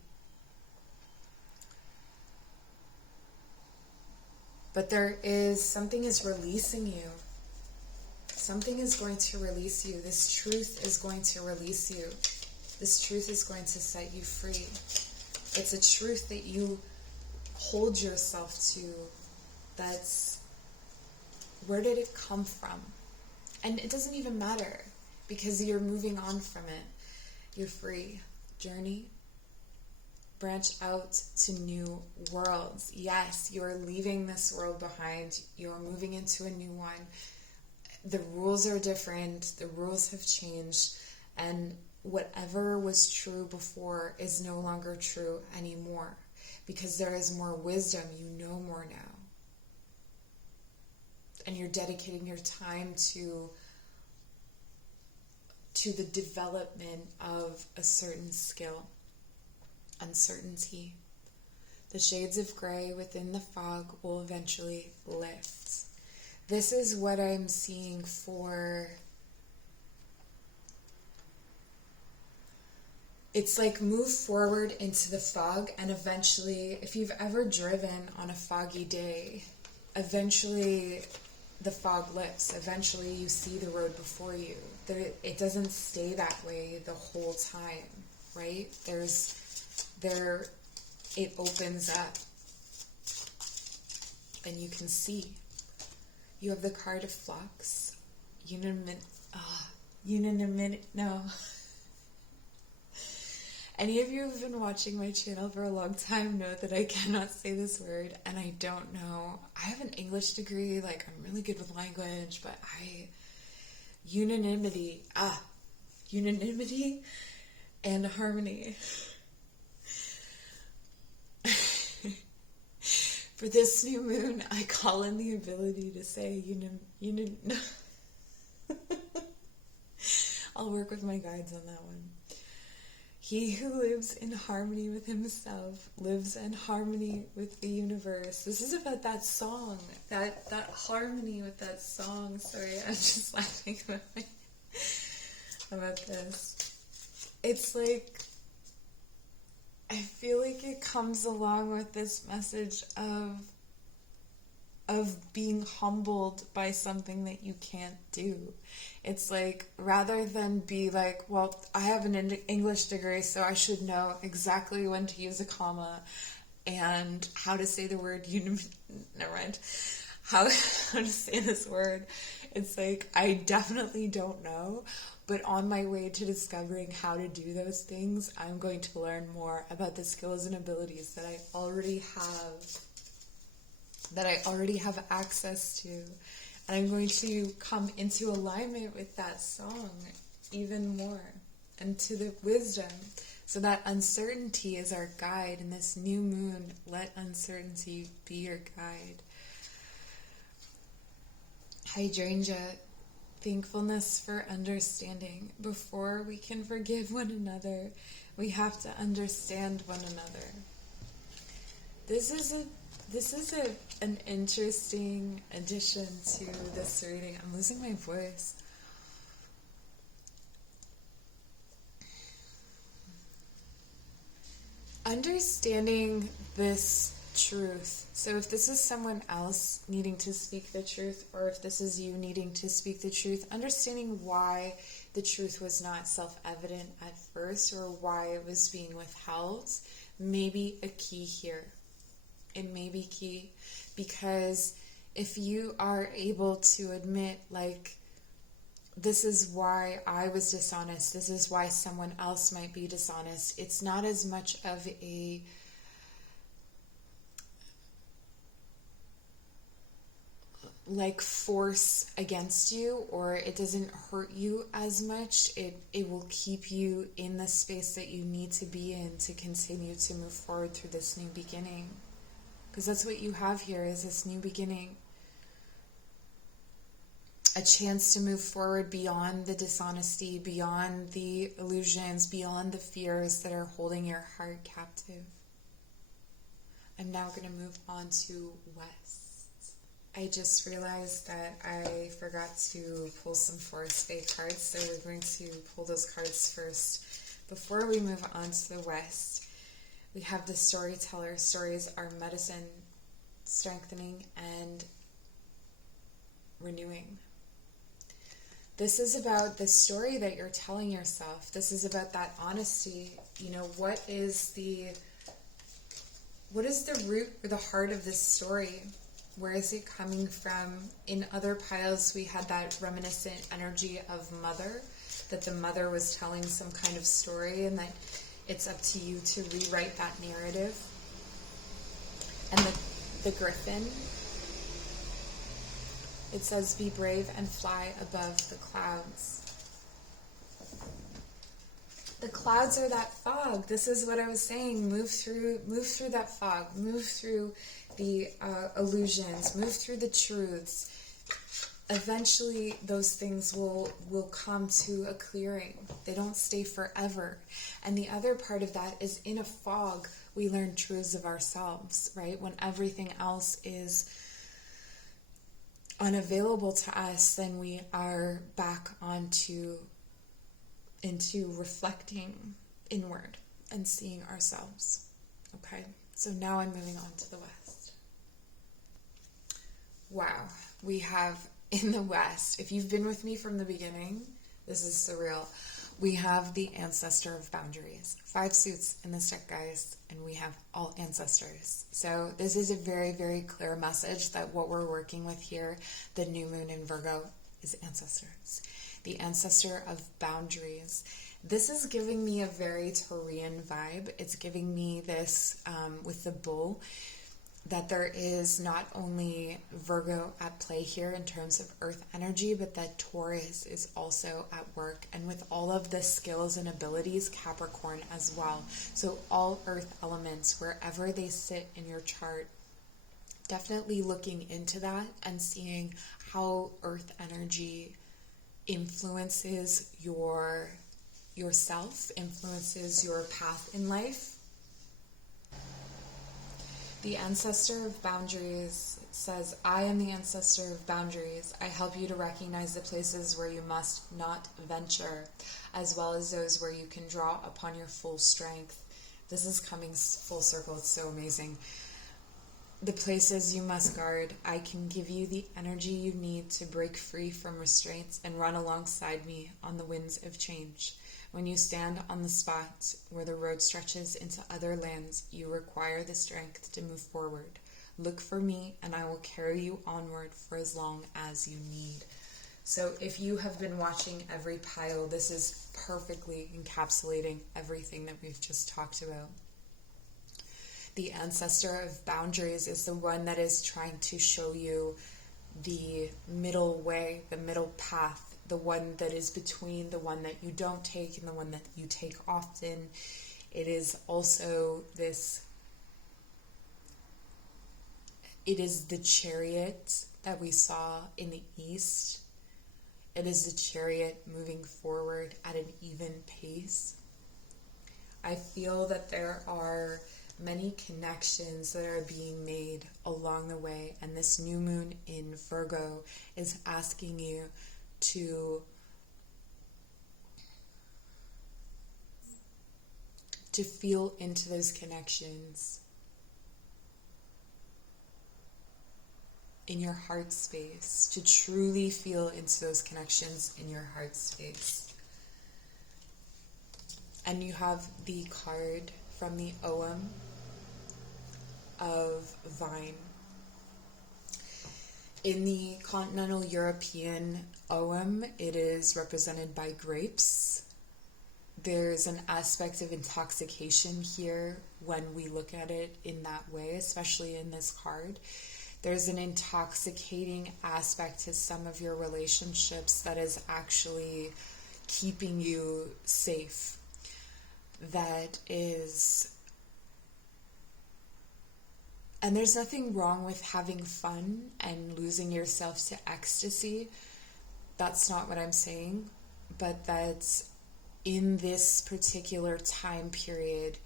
But something is releasing you. Something is going to release you. This truth is going to release you. This truth is going to set you free. It's a truth that you hold yourself to. Where did it come from? And it doesn't even matter because you're moving on from it. You're free. Journey. Branch out to new worlds. Yes, you are leaving this world behind. You are moving into a new one. The rules are different. The rules have changed. And whatever was true before is no longer true anymore. Because there is more wisdom. You know more now. And you're dedicating your time to the development of a certain skill. Uncertainty. The shades of gray within the fog will eventually lift. This is what I'm seeing for. It's like move forward into the fog, and eventually, if you've ever driven on a foggy day, eventually the fog lifts. Eventually you see the road before you. It doesn't stay that way the whole time, right? It opens up and you can see. You have the card of flux. No. Any of you who have been watching my channel for a long time know that I cannot say this word, and I don't know. I have an English degree, I'm really good with language, but unanimity and harmony. For this new moon, I call in the ability to say, I'll work with my guides on that one. He who lives in harmony with himself lives in harmony with the universe. This is about that song, that harmony with that song. Sorry, I'm just laughing about this. It's like, I feel like it comes along with this message of being humbled by something that you can't do. It's like, rather than be like, well, I have an English degree, so I should know exactly when to use a comma and how to say the word never mind. How to say this word. It's like, I definitely don't know, but on my way to discovering how to do those things, I'm going to learn more about the skills and abilities that I already have access to. And I'm going to come into alignment with that song even more, and to the wisdom. So that uncertainty is our guide. In this new moon, let uncertainty be your guide. Hydrangea, thankfulness for understanding. Before we can forgive one another, we have to understand one another. This is an interesting addition to this reading. I'm losing my voice. Understanding this truth. So if this is someone else needing to speak the truth, or if this is you needing to speak the truth, understanding why the truth was not self-evident at first, or why it was being withheld, may be a key here. It may be key, because if you are able to admit, like, this is why I was dishonest, this is why someone else might be dishonest, it's not as much of a force against you, or it doesn't hurt you as much. It will keep you in the space that you need to be in to continue to move forward through this new beginning. Because that's what you have here, is this new beginning. A chance to move forward beyond the dishonesty, beyond the illusions, beyond the fears that are holding your heart captive. I'm now going to move on to West. I just realized that I forgot to pull some Forest Fae cards, so we're going to pull those cards first. Before we move on to the West, we have the Storyteller. Stories are medicine, strengthening, and renewing. This is about the story that you're telling yourself. This is about that honesty. You know, what is the root or the heart of this story? Where is it coming from? In other piles, we had that reminiscent energy of mother, that the mother was telling some kind of story, and that it's up to you to rewrite that narrative. And the griffin, it says, be brave and fly above the clouds. The clouds are that fog. This is what I was saying. Move through that fog. Move through the illusions. Move through the truths. Eventually, those things will come to a clearing. They don't stay forever. And the other part of that is, in a fog, we learn truths of ourselves, right? When everything else is unavailable to us, then we are back into reflecting inward and seeing ourselves. Okay, so now I'm moving on to the West. Wow, we have in the West, if you've been with me from the beginning, this is surreal. We have the Ancestor of Boundaries. 5 suits in this deck, guys, and we have all ancestors. So this is a very, very clear message that what we're working with here, the new moon in Virgo, is ancestors. The Ancestor of Boundaries. This is giving me a very Taurian vibe. It's giving me this, with the bull, that there is not only Virgo at play here in terms of earth energy, but that Taurus is also at work, and with all of the skills and abilities, Capricorn as well. So all earth elements, wherever they sit in your chart, definitely looking into that and seeing how earth energy influences yourself, influences your path in life. The Ancestor of Boundaries says, I am the Ancestor of Boundaries. I help you to recognize the places where you must not venture, as well as those where you can draw upon your full strength. This is coming full circle. It's so amazing. The places you must guard. I can give you the energy you need to break free from restraints and run alongside me on the winds of change. When you stand on the spot where the road stretches into other lands, you require the strength to move forward. Look for me, and I will carry you onward for as long as you need. So if you have been watching every pile, this is perfectly encapsulating everything that we've just talked about. The Ancestor of Boundaries is the one that is trying to show you the middle way, the middle path, the one that is between the one that you don't take and the one that you take often. It is also this, it is the Chariot that we saw in the East. It is a chariot moving forward at an even pace. I feel that there are many connections that are being made along the way, and this new moon in Virgo is asking you to feel into those connections in your heart space, to truly feel into those connections in your heart space. And you have the card from the Ogham of Vine. In the continental European Ogham, it is represented by grapes. There's an aspect of intoxication here when we look at it in that way, especially in this card. There's an intoxicating aspect to some of your relationships that is actually keeping you safe. That is, and there's nothing wrong with having fun and losing yourself to ecstasy. That's not what I'm saying, but that's in this particular time period,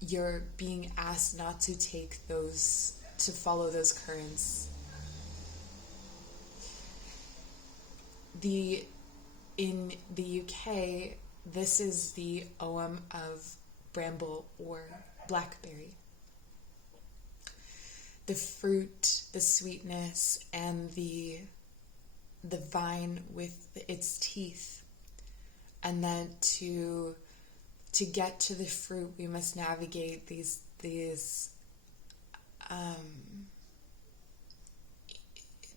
you're being asked not to take those, to follow those currents. In the UK, this is the Ogham of bramble or blackberry. The fruit, the sweetness, and the vine with its teeth. And then to get to the fruit, we must navigate these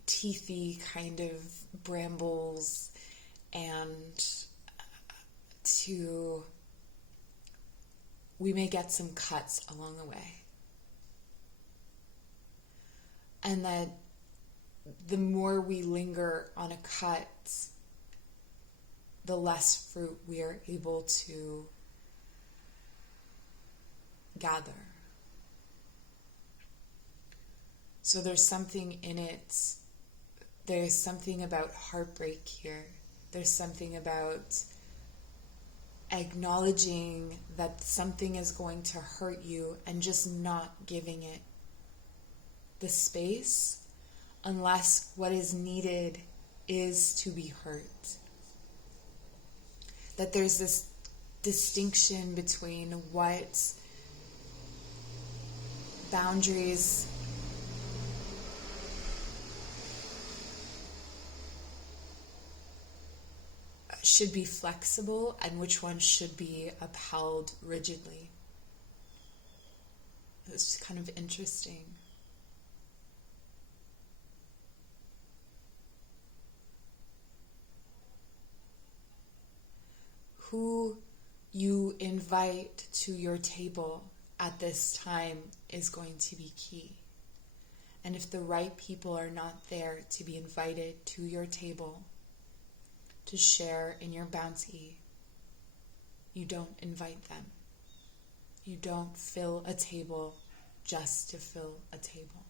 teethy kind of brambles, and we may get some cuts along the way. And that the more we linger on a cut, the less fruit we are able to gather. So there's something in it. There's something about heartbreak here. There's something about acknowledging that something is going to hurt you and just not giving it the space unless what is needed is to be hurt. That there's this distinction between what boundaries should be flexible and which ones should be upheld rigidly. It's kind of interesting. Who you invite to your table at this time is going to be key. And if the right people are not there to be invited to your table to share in your bounty, you don't invite them. You don't fill a table just to fill a table.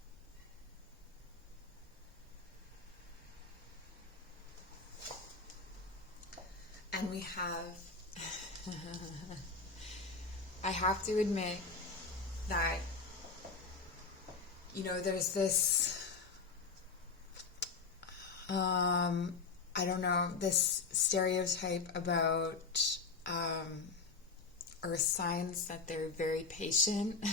And we have, I have to admit that, there's this, this stereotype about earth signs that they're very patient.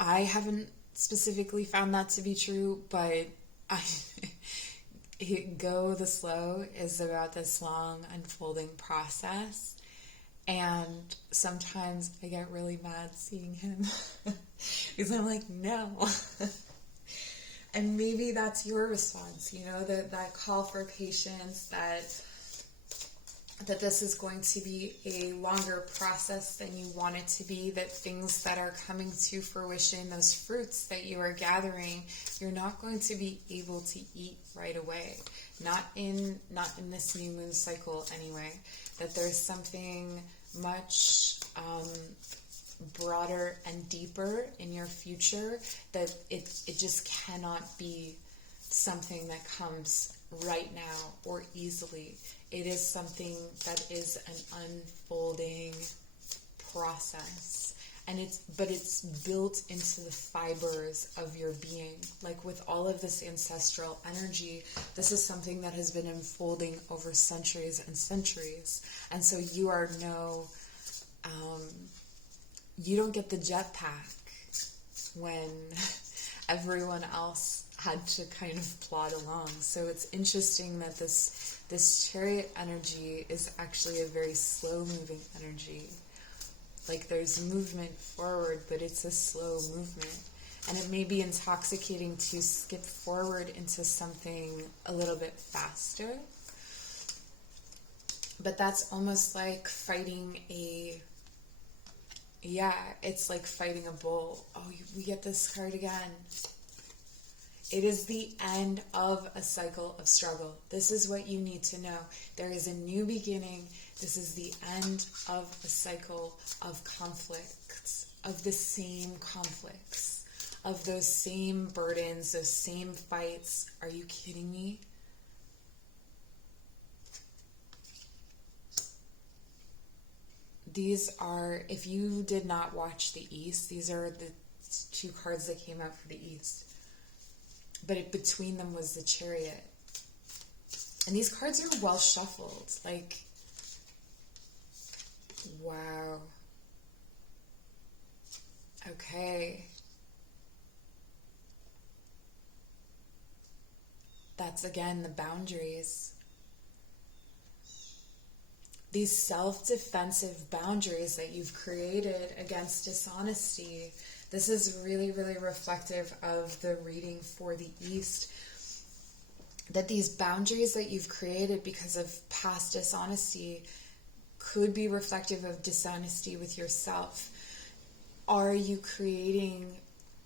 I haven't specifically found that to be true, but Go the Slow is about this long unfolding process, and sometimes I get really mad seeing him because I'm like, no. And maybe that's your response, that call for patience, that this is going to be a longer process than you want it to be, that things that are coming to fruition, those fruits that you are gathering, you're not going to be able to eat right away. Not in this new moon cycle anyway. That there's something much broader and deeper in your future, that it just cannot be something that comes right now or easily. It is something that is an unfolding process. And it's built into the fibers of your being. Like with all of this ancestral energy, this is something that has been unfolding over centuries and centuries. And so you are you don't get the jetpack when everyone else had to kind of plod along. So it's interesting that this chariot energy is actually a very slow moving energy. Like there's movement forward, but it's a slow movement. And it may be intoxicating to skip forward into something a little bit faster. But that's almost like fighting it's like fighting a bull. Oh, we get this card again. It is the end of a cycle of struggle. This is what you need to know. There is a new beginning. This is the end of a cycle of conflicts, of the same conflicts, of those same burdens, those same fights. Are you kidding me? These are, if you did not watch the East, these are the two cards that came out for the East. But between them was the Chariot. And these cards are well shuffled. Like, wow. Okay. That's again the boundaries. These self-defensive boundaries that you've created against dishonesty. This is really, really reflective of the reading for the East. That these boundaries that you've created because of past dishonesty could be reflective of dishonesty with yourself. Are you creating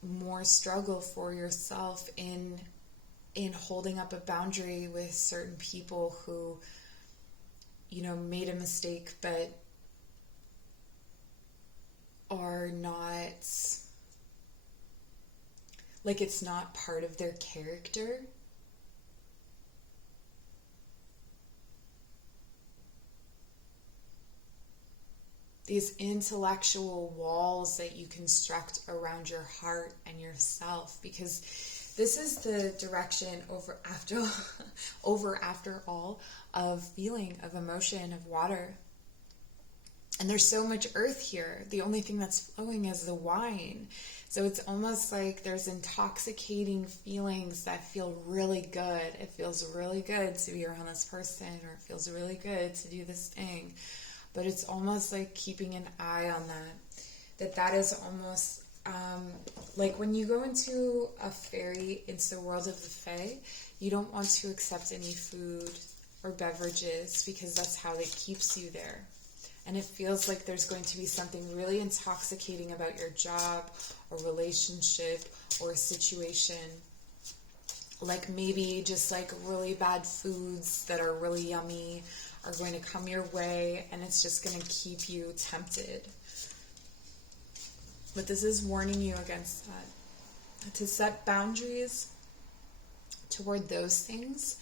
more struggle for yourself in holding up a boundary with certain people who, you know, made a mistake but are not, like it's not part of their character? These intellectual walls that you construct around your heart and yourself, because this is the direction after all of feeling, of emotion, of water. And there's so much earth here. The only thing that's flowing is the wine. So it's almost like there's intoxicating feelings that feel really good. It feels really good to be around this person, or it feels really good to do this thing. But it's almost like keeping an eye on that is almost like when you go into a fairy, into the world of the fae, you don't want to accept any food or beverages because that's how it keeps you there. And it feels like there's going to be something really intoxicating about your job or relationship or situation. Like maybe just like really bad foods that are really yummy are going to come your way, and it's just going to keep you tempted. But this is warning you against that. To set boundaries toward those things,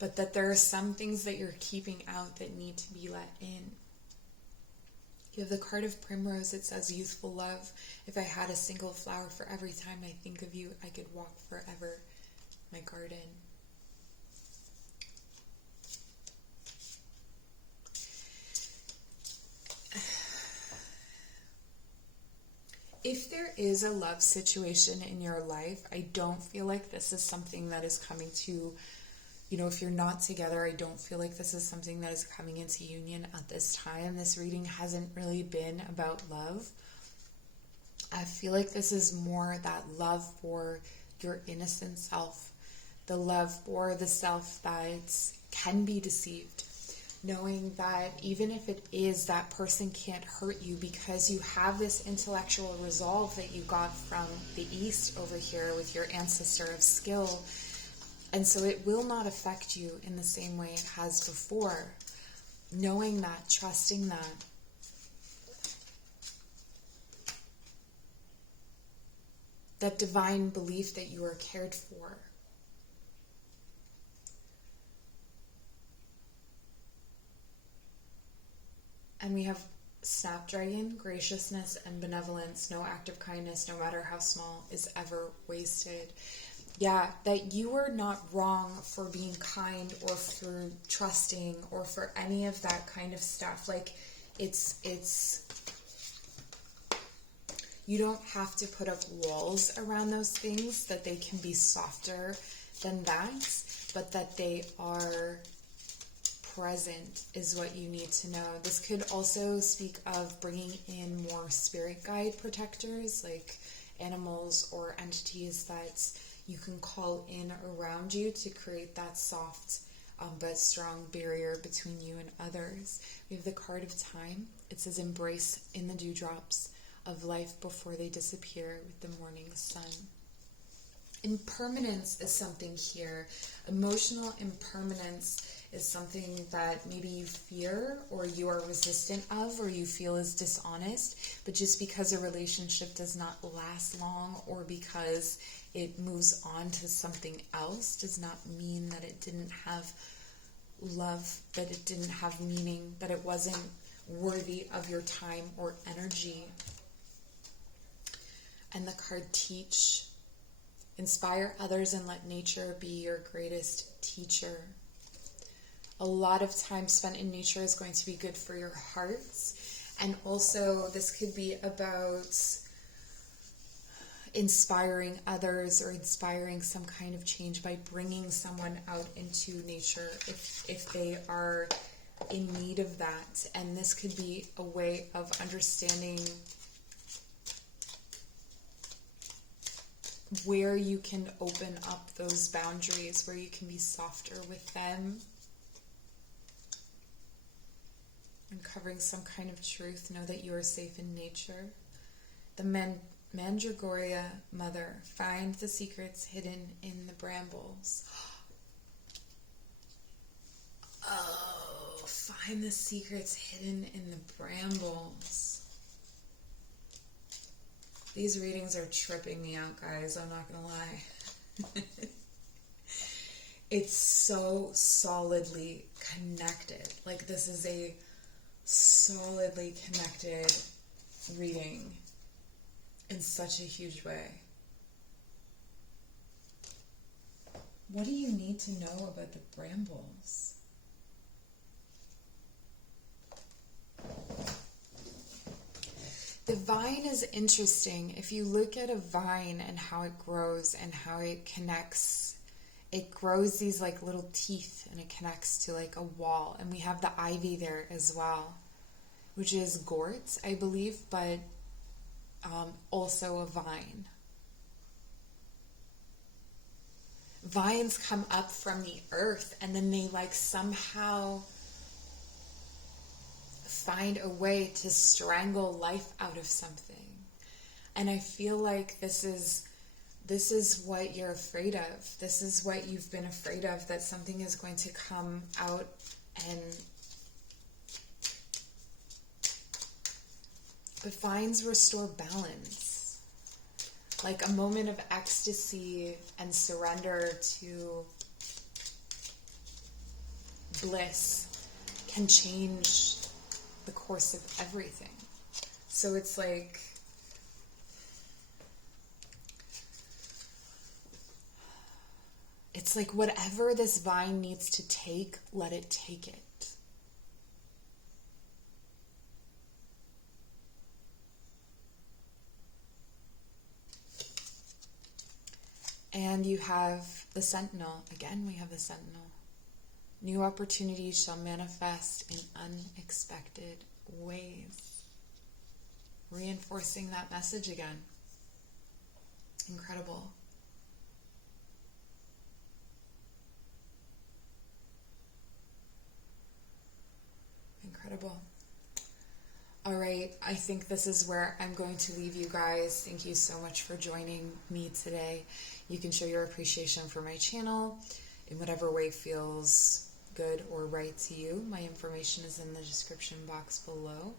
but that there are some things that you're keeping out that need to be let in. You have the card of Primrose. It says, youthful love. If I had a single flower for every time I think of you, I could walk forever my garden. If there is a love situation in your life, I don't feel like this is something that is coming to, you know, if you're not together, I don't feel like this is something that is coming into union at this time. This reading hasn't really been about love. I feel like this is more that love for your innocent self, the love for the self that can be deceived. Knowing that even if it is, that person can't hurt you because you have this intellectual resolve that you got from the East over here with your ancestor of skill. And so it will not affect you in the same way it has before. Knowing that, trusting that. That divine belief that you are cared for. And we have Snapdragon, graciousness and benevolence. No act of kindness, no matter how small, is ever wasted. Yeah, that you are not wrong for being kind or for trusting or for any of that kind of stuff. Like, it's you don't have to put up walls around those things, that they can be softer than that, but that they are present is what you need to know. This could also speak of bringing in more spirit guide protectors, like animals or entities that you can call in around you to create that soft but strong barrier between you and others. We have the card of time. It says, embrace in the dewdrops of life before they disappear with the morning sun. Impermanence is something here. Emotional impermanence is something that maybe you fear or you are resistant of or you feel is dishonest, but just because a relationship does not last long or because it moves on to something else does not mean that it didn't have love, that it didn't have meaning, that it wasn't worthy of your time or energy. And the card teach. Inspire others and let nature be your greatest teacher. A lot of time spent in nature is going to be good for your hearts. And also this could be about inspiring others or inspiring some kind of change by bringing someone out into nature if they are in need of that. And this could be a way of understanding where you can open up those boundaries, where you can be softer with them. Uncovering some kind of truth. Know that you are safe in nature. The Mandragoria Mother. Find the secrets hidden in the brambles. Oh, find the secrets hidden in the brambles. These readings are tripping me out, guys. I'm not going to lie. It's so solidly connected. Like, this is a solidly connected reading in such a huge way. What do you need to know about the brambles? The vine is interesting. If you look at a vine and how it grows and how it connects, it grows these like little teeth and it connects to like a wall. And we have the ivy there as well, which is gort, I believe, but also a vine. Vines come up from the earth and then they like somehow find a way to strangle life out of something. And I feel like this is what you're afraid of. This is what you've been afraid of, that something is going to come out and the vines restore balance. Like a moment of ecstasy and surrender to bliss can change the course of everything. So it's like whatever this vine needs to take, let it take it. And you have the Sentinel. Again, we have the Sentinel. New opportunities shall manifest in unexpected ways. Reinforcing that message again. Incredible. Incredible. All right, I think this is where I'm going to leave you guys. Thank you so much for joining me today. You can show your appreciation for my channel in whatever way feels good or right to you. My information is in the description box below.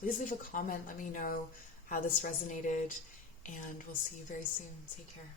Please leave a comment. Let me know how this resonated, and we'll see you very soon. Take care.